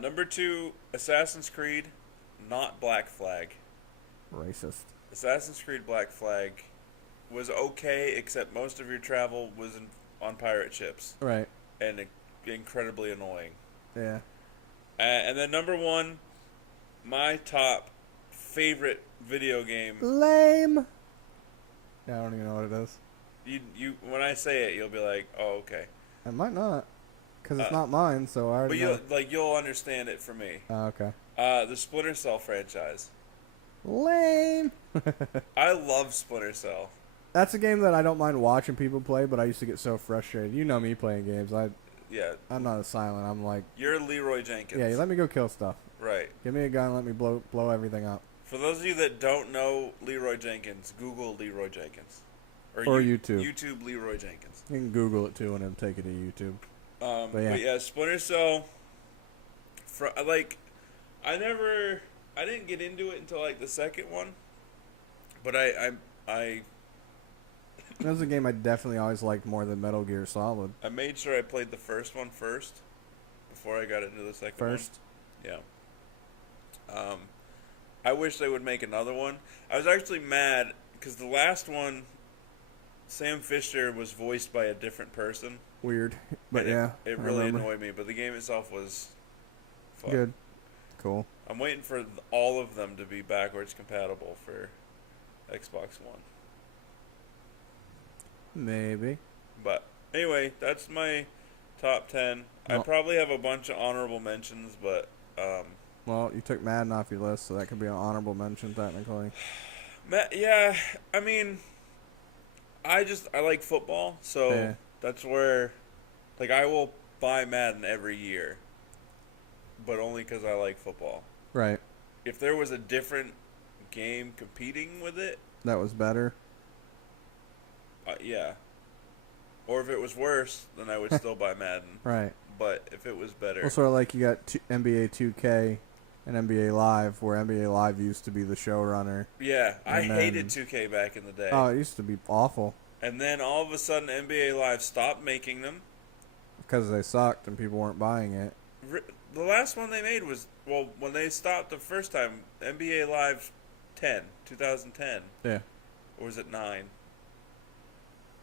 Number 2, Assassin's Creed, not Black Flag. Racist. Assassin's Creed Black Flag was okay, except most of your travel was on pirate ships. Right. And incredibly annoying. Yeah. And then number 1, my top favorite video game. Lame. Yeah, I don't even know what it is. You when I say it, you'll be like, oh, okay. I might not, because it's not mine, so I already know. But you'll understand it from me. Okay. The Splinter Cell franchise. Lame. I love Splinter Cell. That's a game that I don't mind watching people play, but I used to get so frustrated. You know me playing games. Yeah. I'm not a silent. I'm like, You're Leroy Jenkins. yeah, let me go kill stuff. Right. Give me a gun, let me blow everything up. For those of you that don't know Leroy Jenkins, Google Leroy Jenkins. Or YouTube. YouTube Leroy Jenkins. You can Google it too and then take it to YouTube. But yeah, Splinter Cell. I didn't get into it until like the second one, but I That was a game I definitely always liked more than Metal Gear Solid. I made sure I played the first one first before I got into the second one. First? Yeah. I wish they would make another one. I was actually mad because the last one, Sam Fisher was voiced by a different person. Weird. But and yeah. It really annoyed me, but the game itself was fun. Good. Cool. I'm waiting for all of them to be backwards compatible for Xbox One. Maybe. But anyway, that's my top 10. I probably have a bunch of honorable mentions, but well, you took Madden off your list, so that could be an honorable mention technically. yeah, I mean, I like football, so that's where, like, I will buy Madden every year, but only because I like football. Right. If there was a different game competing with it, that was better. Yeah. Or if it was worse, then I would still buy Madden. Right. But if it was better. Well, sort of like you got NBA 2K and NBA Live, where NBA Live used to be the showrunner. Yeah, I hated 2K back in the day. Oh, it used to be awful. And then all of a sudden NBA Live stopped making them. Because they sucked and people weren't buying it. The last one they made was, well, when they stopped the first time, NBA Live 2010. Yeah. Or was it 9?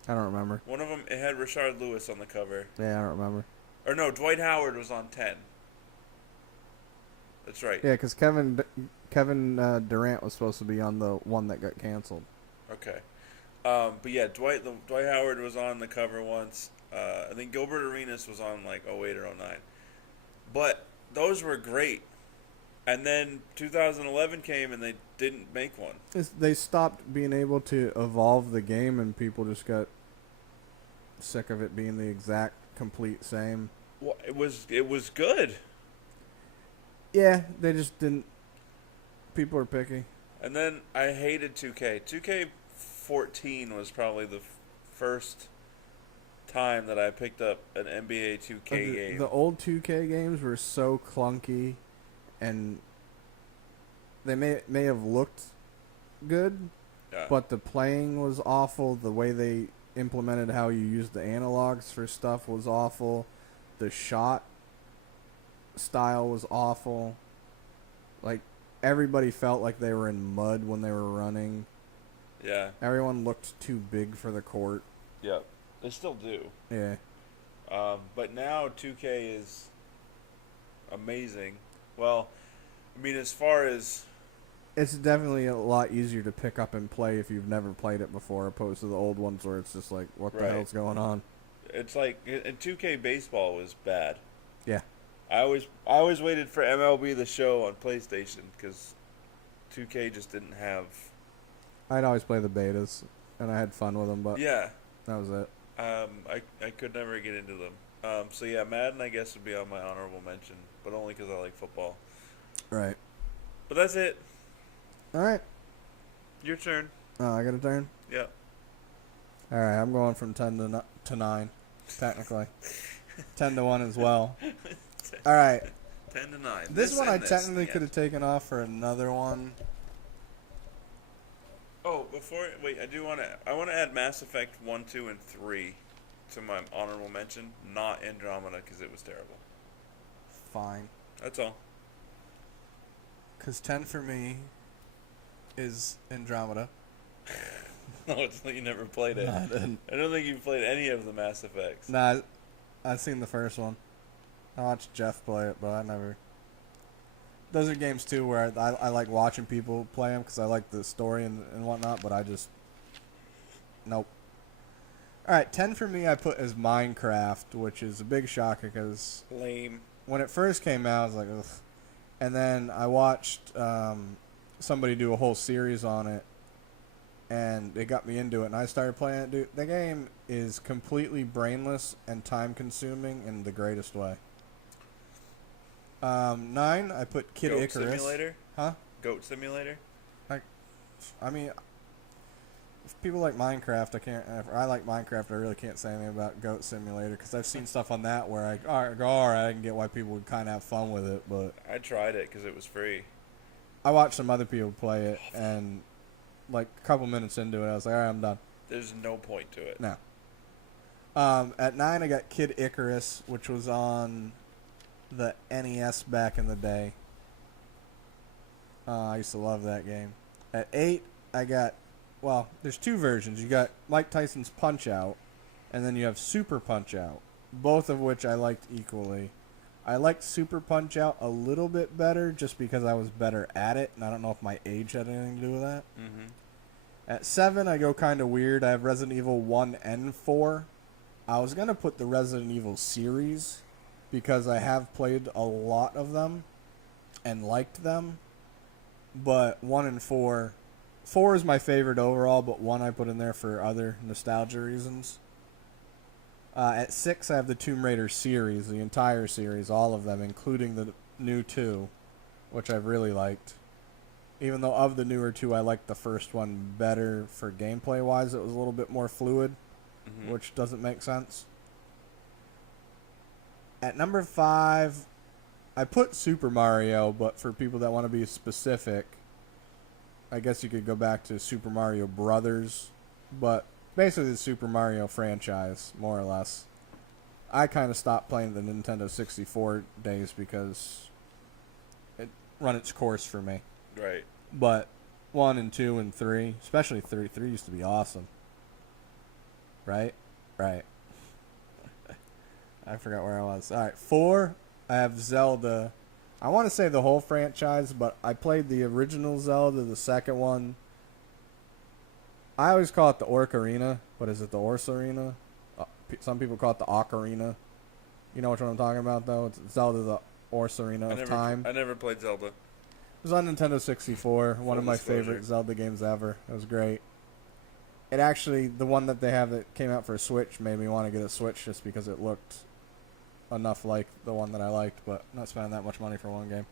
I don't remember. One of them, it had Rashard Lewis on the cover. Yeah, I don't remember. Or no, Dwight Howard was on 10. That's right. Yeah, because Kevin Durant was supposed to be on the one that got canceled. Okay. But yeah, Dwight Howard was on the cover once. I think Gilbert Arenas was on like 08 or 09. But those were great. And then 2011 came and they didn't make one. They stopped being able to evolve the game and people just got sick of it being the exact, complete same. Well, it was good. Yeah, they just didn't. People are picky. And then I hated 2K. 2K14 was probably the first time that I picked up an NBA 2K game. The old 2K games were so clunky, and they may have looked good, Yeah. but the playing was awful. The way they implemented how you use the analogs for stuff was awful. The shot style was awful. Like, everybody felt like they were in mud when they were running. Yeah. Everyone looked too big for the court. Yeah. They still do. Yeah. But now 2K is amazing. Well, I mean, as far as... It's definitely a lot easier to pick up and play if you've never played it before, opposed to the old ones where it's just like, what the Right. hell's going on? It's like... And 2K baseball was bad. Yeah. I always waited for MLB The Show on PlayStation because 2K just didn't have... I'd always play the betas, and I had fun with them, but Yeah. that was it. I could never get into them. So yeah, Madden I guess would be on my honorable mention, but only because I like football. Right. But that's it. All right. Your turn. Oh, I got a turn? Yeah. All right, I'm going from 10 to 9, technically. 10 to 1 as well. All right. 10 to 9. This one I and this, technically the could end. have taken off for another one. Oh, I want to add Mass Effect 1, 2, and 3 to my honorable mention, not Andromeda because it was terrible. Fine. That's all. Because 10 for me is Andromeda. No, it's you never played it. No, I didn't. I don't think you've played any of the Mass Effects. Nah, I've seen the first one. I watched Jeff play it, but I never... Those are games, too, where I like watching people play them because I like the story and whatnot, but I just... Nope. Alright, 10 for me I put as Minecraft, which is a big shocker because... Lame. When it first came out, I was like, ugh. And then I watched somebody do a whole series on it, and it got me into it, and I started playing it. Dude, the game is completely brainless and time-consuming in the greatest way. 9, I put Kid Goat Icarus. Simulator? Huh? Goat Simulator? I mean, if people like Minecraft, if I like Minecraft, I really can't say anything about Goat Simulator, because I've seen stuff on that where I go, alright, I can get why people would kind of have fun with it, but... I tried it because it was free. I watched some other people play it, and like a couple minutes into it, I was like, alright, I'm done. There's no point to it. No. At 9, I got Kid Icarus, which was on the NES back in the day. I used to love that game. At 8, I got, well, there's two versions. You got Mike Tyson's Punch-Out, and then you have Super Punch-Out, both of which I liked equally. I liked Super Punch-Out a little bit better just because I was better at it, and I don't know if my age had anything to do with that. Mm-hmm. At 7, I go kind of weird. I have Resident Evil 1 and 4. I was going to put the Resident Evil series because I have played a lot of them and liked them. But 1 and 4... 4 is my favorite overall, but 1 I put in there for other nostalgia reasons. At 6, I have the Tomb Raider series, the entire series, all of them, including the new 2, which I've really liked. Even though of the newer 2, I liked the first one better for gameplay-wise. It was a little bit more fluid, which doesn't make sense. At number 5, I put Super Mario, but for people that want to be specific, I guess you could go back to Super Mario Brothers, but basically the Super Mario franchise, more or less. I kind of stopped playing the Nintendo 64 days because it run its course for me. Right. But 1 and 2 and 3, especially 3 used to be awesome. Right? Right. I forgot where I was. Alright, 4, I have Zelda. I want to say the whole franchise, but I played the original Zelda, the second one. I always call it the Ocarina, but is it the Orcarina? Some people call it the Ocarina. You know which one I'm talking about, though? It's Zelda, the Orcarina of Time. I never played Zelda. It was on Nintendo 64, one of my disclosure. favorite Zelda games ever. It was great. It actually, the one that they have that came out for a Switch made me want to get a Switch just because it looked enough like the one that I liked, but not spending that much money for one game.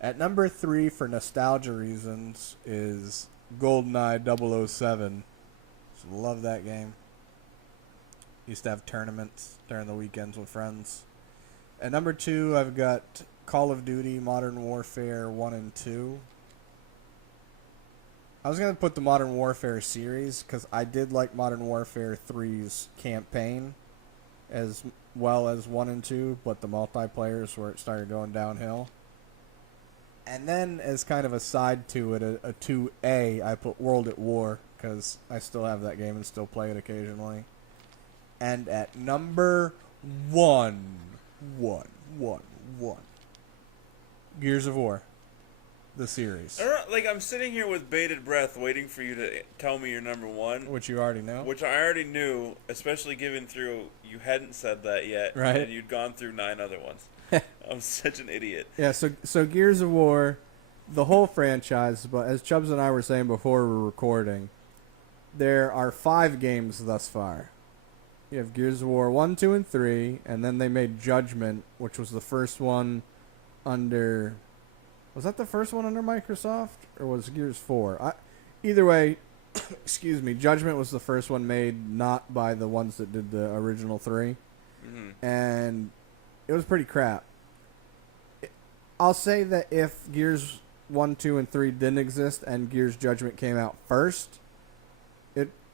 At number 3, for nostalgia reasons, is GoldenEye 007. Just love that game. Used to have tournaments during the weekends with friends. At number 2, I've got Call of Duty Modern Warfare 1 and 2. I was going to put the Modern Warfare series because I did like Modern Warfare 3's campaign as well as 1 and 2, but the multiplayer is where it started going downhill. And then, as kind of a side to it, a 2A, I put World at War because I still have that game and still play it occasionally. And at number 1, Gears of War, the series. Like, I'm sitting here with bated breath waiting for you to tell me your number 1. Which you already know. Which I already knew, especially given through you hadn't said that yet. Right. And you'd gone through 9 other ones. I'm such an idiot. Yeah, so Gears of War, the whole franchise, but as Chubbs and I were saying before we were recording, there are 5 games thus far. You have Gears of War 1, 2, and 3, and then they made Judgment, which was the first one under... Was that the first one under Microsoft? Or was Gears 4? Either way, excuse me, Judgment was the first one made not by the ones that did the original 3. Mm-hmm. And it was pretty crap. I'll say that if Gears 1, 2, and 3 didn't exist and Gears Judgment came out first,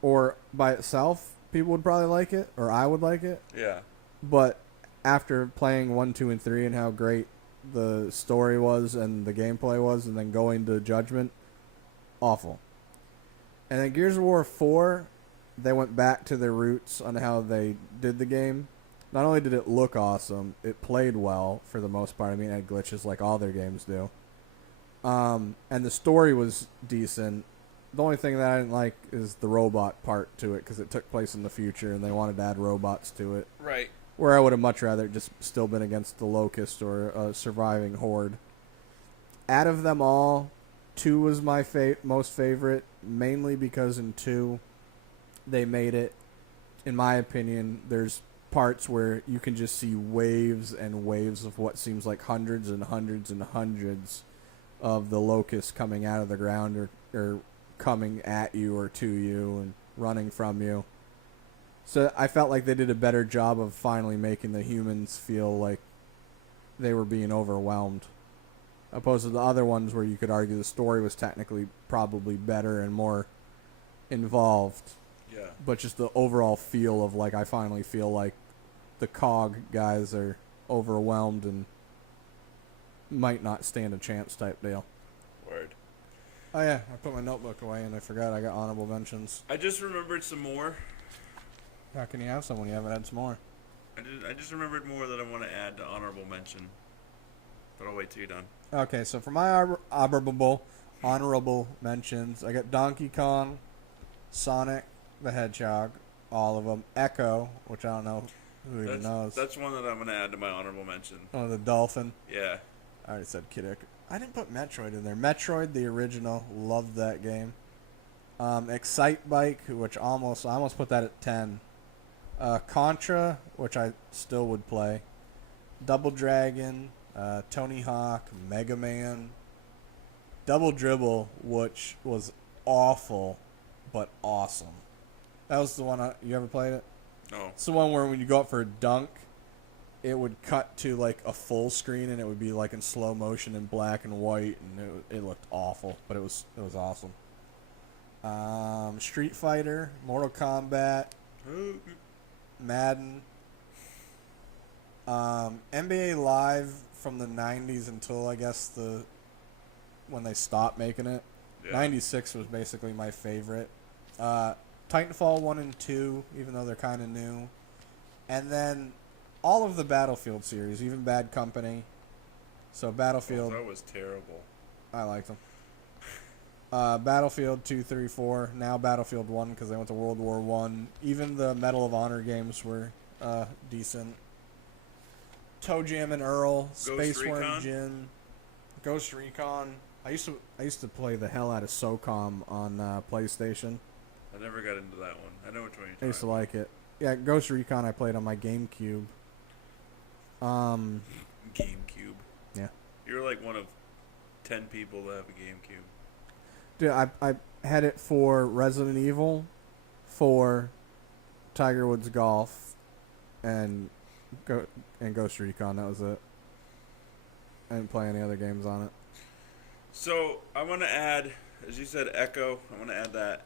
or by itself, people would probably like it, or I would like it. Yeah. But after playing 1, 2, and 3 and how great the story was and the gameplay was, and then going to Judgment, awful. And then Gears of War 4, they went back to their roots on how they did the game. Not only did it look awesome, it played well for the most part. I mean, it had glitches like all their games do. And the story was decent. The only thing that I didn't like is the robot part to it, because it took place in the future and they wanted to add robots to it. Right. Where I would have much rather just still been against the Locust or a surviving horde. Out of them all, 2 was my most favorite, mainly because in 2, they made it, in my opinion, there's parts where you can just see waves and waves of what seems like hundreds and hundreds and hundreds of the Locusts coming out of the ground or coming at you or to you and running from you. So I felt like they did a better job of finally making the humans feel like they were being overwhelmed. Opposed to the other ones where you could argue the story was technically probably better and more involved. Yeah. But just the overall feel of, like, I finally feel like the COG guys are overwhelmed and might not stand a chance type deal. Word. Oh, yeah. I put my notebook away and I forgot I got honorable mentions. I just remembered some more. How can you have some when you haven't had some more? I just remembered more that I want to add to honorable mention. But I'll wait till you're done. Okay, so for my honorable mentions, I got Donkey Kong, Sonic the Hedgehog, all of them. Echo, which I don't know who even knows. That's one that I'm going to add to my honorable mention. Oh, the Dolphin. Yeah. I already said Kid Icarus. I didn't put Metroid in there. Metroid, the original, loved that game. Excite Bike, which I almost put that at 10. Contra, which I still would play. Double Dragon, Tony Hawk, Mega Man. Double Dribble, which was awful, but awesome. That was the one, you ever played it? No. It's the one where when you go up for a dunk, it would cut to like a full screen and it would be like in slow motion in black and white, and it looked awful, but it was awesome. Street Fighter, Mortal Kombat, Madden, NBA Live from the 90s until I guess when they stopped making it. Yeah. 96 was basically my favorite. Titanfall 1 and 2, even though they're kind of new. And then all of the Battlefield series, even Bad Company. So Battlefield... Oh, that was terrible. I liked them. Battlefield 2, 3, 4. Now Battlefield 1 because they went to World War 1. Even the Medal of Honor games were decent. Toe Jam and Earl. Space Worm Jin. Ghost Recon. I used to play the hell out of SOCOM on PlayStation. I never got into that one. I know which one you're I used to talking like it. Yeah, Ghost Recon I played on my GameCube. GameCube. Yeah. You're like one of 10 people that have a GameCube. Dude, I had it for Resident Evil, for Tiger Woods Golf, and Ghost Recon. That was it. I didn't play any other games on it. So I want to add, as you said, Echo. I want to add that.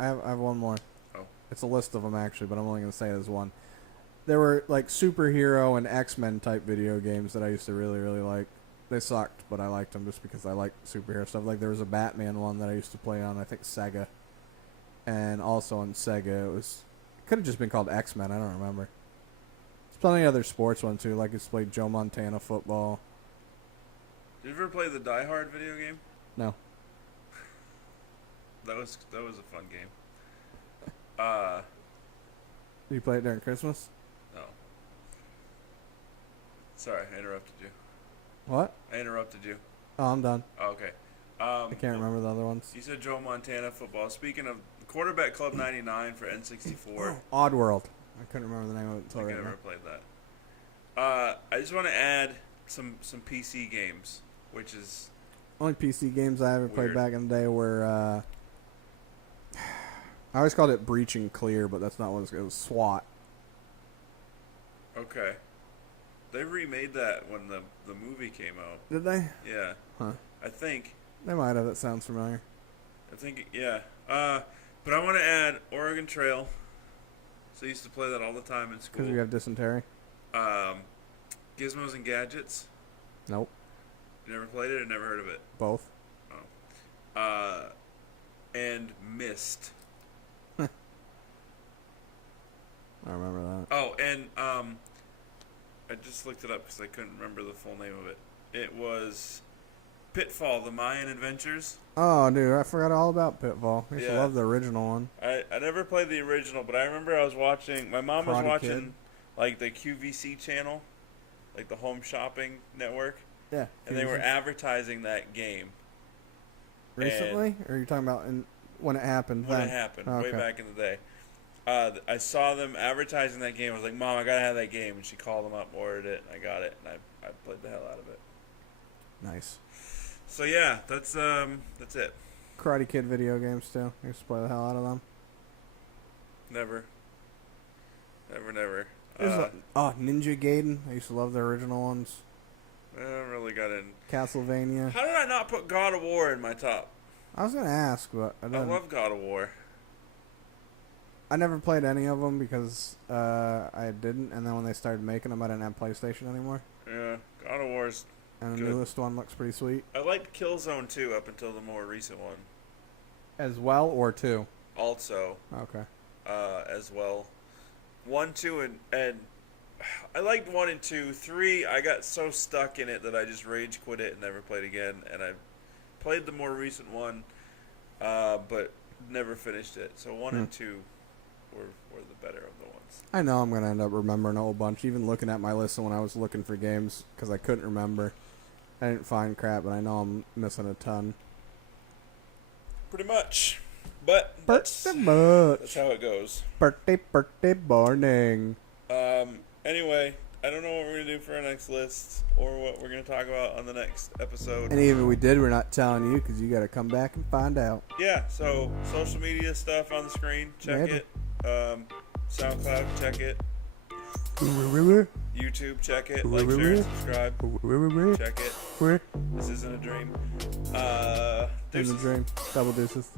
I have one more. Oh. It's a list of them actually, but I'm only gonna say there's one. There were like superhero and X-Men type video games that I used to really, really like. They sucked, but I liked them just because I like superhero stuff. Like there was a Batman one that I used to play on, I think Sega, and also on Sega it could have just been called X-Men. I don't remember. There's plenty of other sports ones too. Like I used to play Joe Montana football. Did you ever play the Die Hard video game? No. That was a fun game. Did you play it during Christmas? No. Sorry, I interrupted you. What? I interrupted you. Oh, I'm done. Oh, okay. I can't remember the other ones. You said Joe Montana football. Speaking of Quarterback Club 99 for N64. Oddworld. I couldn't remember the name of it until I think right I now. never played that. I just want to add some PC games, which is Only PC games I ever played Weird. back in the day were, I always called it Breach and Clear, but that's not what it was. SWAT. okay. They remade that when the movie came out. Did they? Yeah. Huh. I think. They might have. That sounds familiar. Yeah. But I want to add Oregon Trail. So I used to play that all the time in school. Because you have dysentery? Gizmos and Gadgets. Nope. You never played it or never heard of it? Both. And Myst. I remember that. Oh, and I just looked it up because I couldn't remember the full name of it. It was Pitfall: The Mayan Adventures. Oh, dude, I forgot all about Pitfall. I used to Yeah. love the original one. I never played the original, but I remember I was watching. My mom was Karate watching Kid. like the QVC channel, like the Home Shopping Network, Yeah. and they were advertising that game Recently? Or are you talking about when it happened? when then? it happened, Oh, way okay. back in the day. I saw them advertising that game. I was like, "Mom, I gotta have that game," and she called them up, ordered it, and I got it, and I played the hell out of it. Nice. So yeah, that's it. Karate Kid video games, too. I used to play the hell out of them. Never. Ninja Gaiden. I used to love the original ones. I haven't really got in. Castlevania. How did I not put God of War in my top? I was going to ask, but I I didn't. love God of War. I never played any of them because I didn't, and then when they started making them, I didn't have PlayStation anymore. Yeah, God of War's And the good. newest one looks pretty sweet. I liked Killzone 2 up until the more recent one. As well, or 2? Also, Okay. as well. 1, 2, and I liked 1 and 2. 3, I got so stuck in it that I just rage quit it and never played again. And I played the more recent one, but never finished it. So 1 and 2 were the better of the ones. I know I'm going to end up remembering a whole bunch, even looking at my list when I was looking for games, because I couldn't remember. I didn't find crap, but I know I'm missing a ton. Pretty much. But that's how it goes. Birthday morning. Anyway, I don't know what we're going to do for our next list or what we're going to talk about on the next episode. And even if we did, we're not telling you because you got to come back and find out. Yeah, so social media stuff on the screen. Check Yeah. it. SoundCloud, check it. YouTube, check it. Like, share, and subscribe. Check it. This isn't a dream. In the Deuces. dream. Double deuces.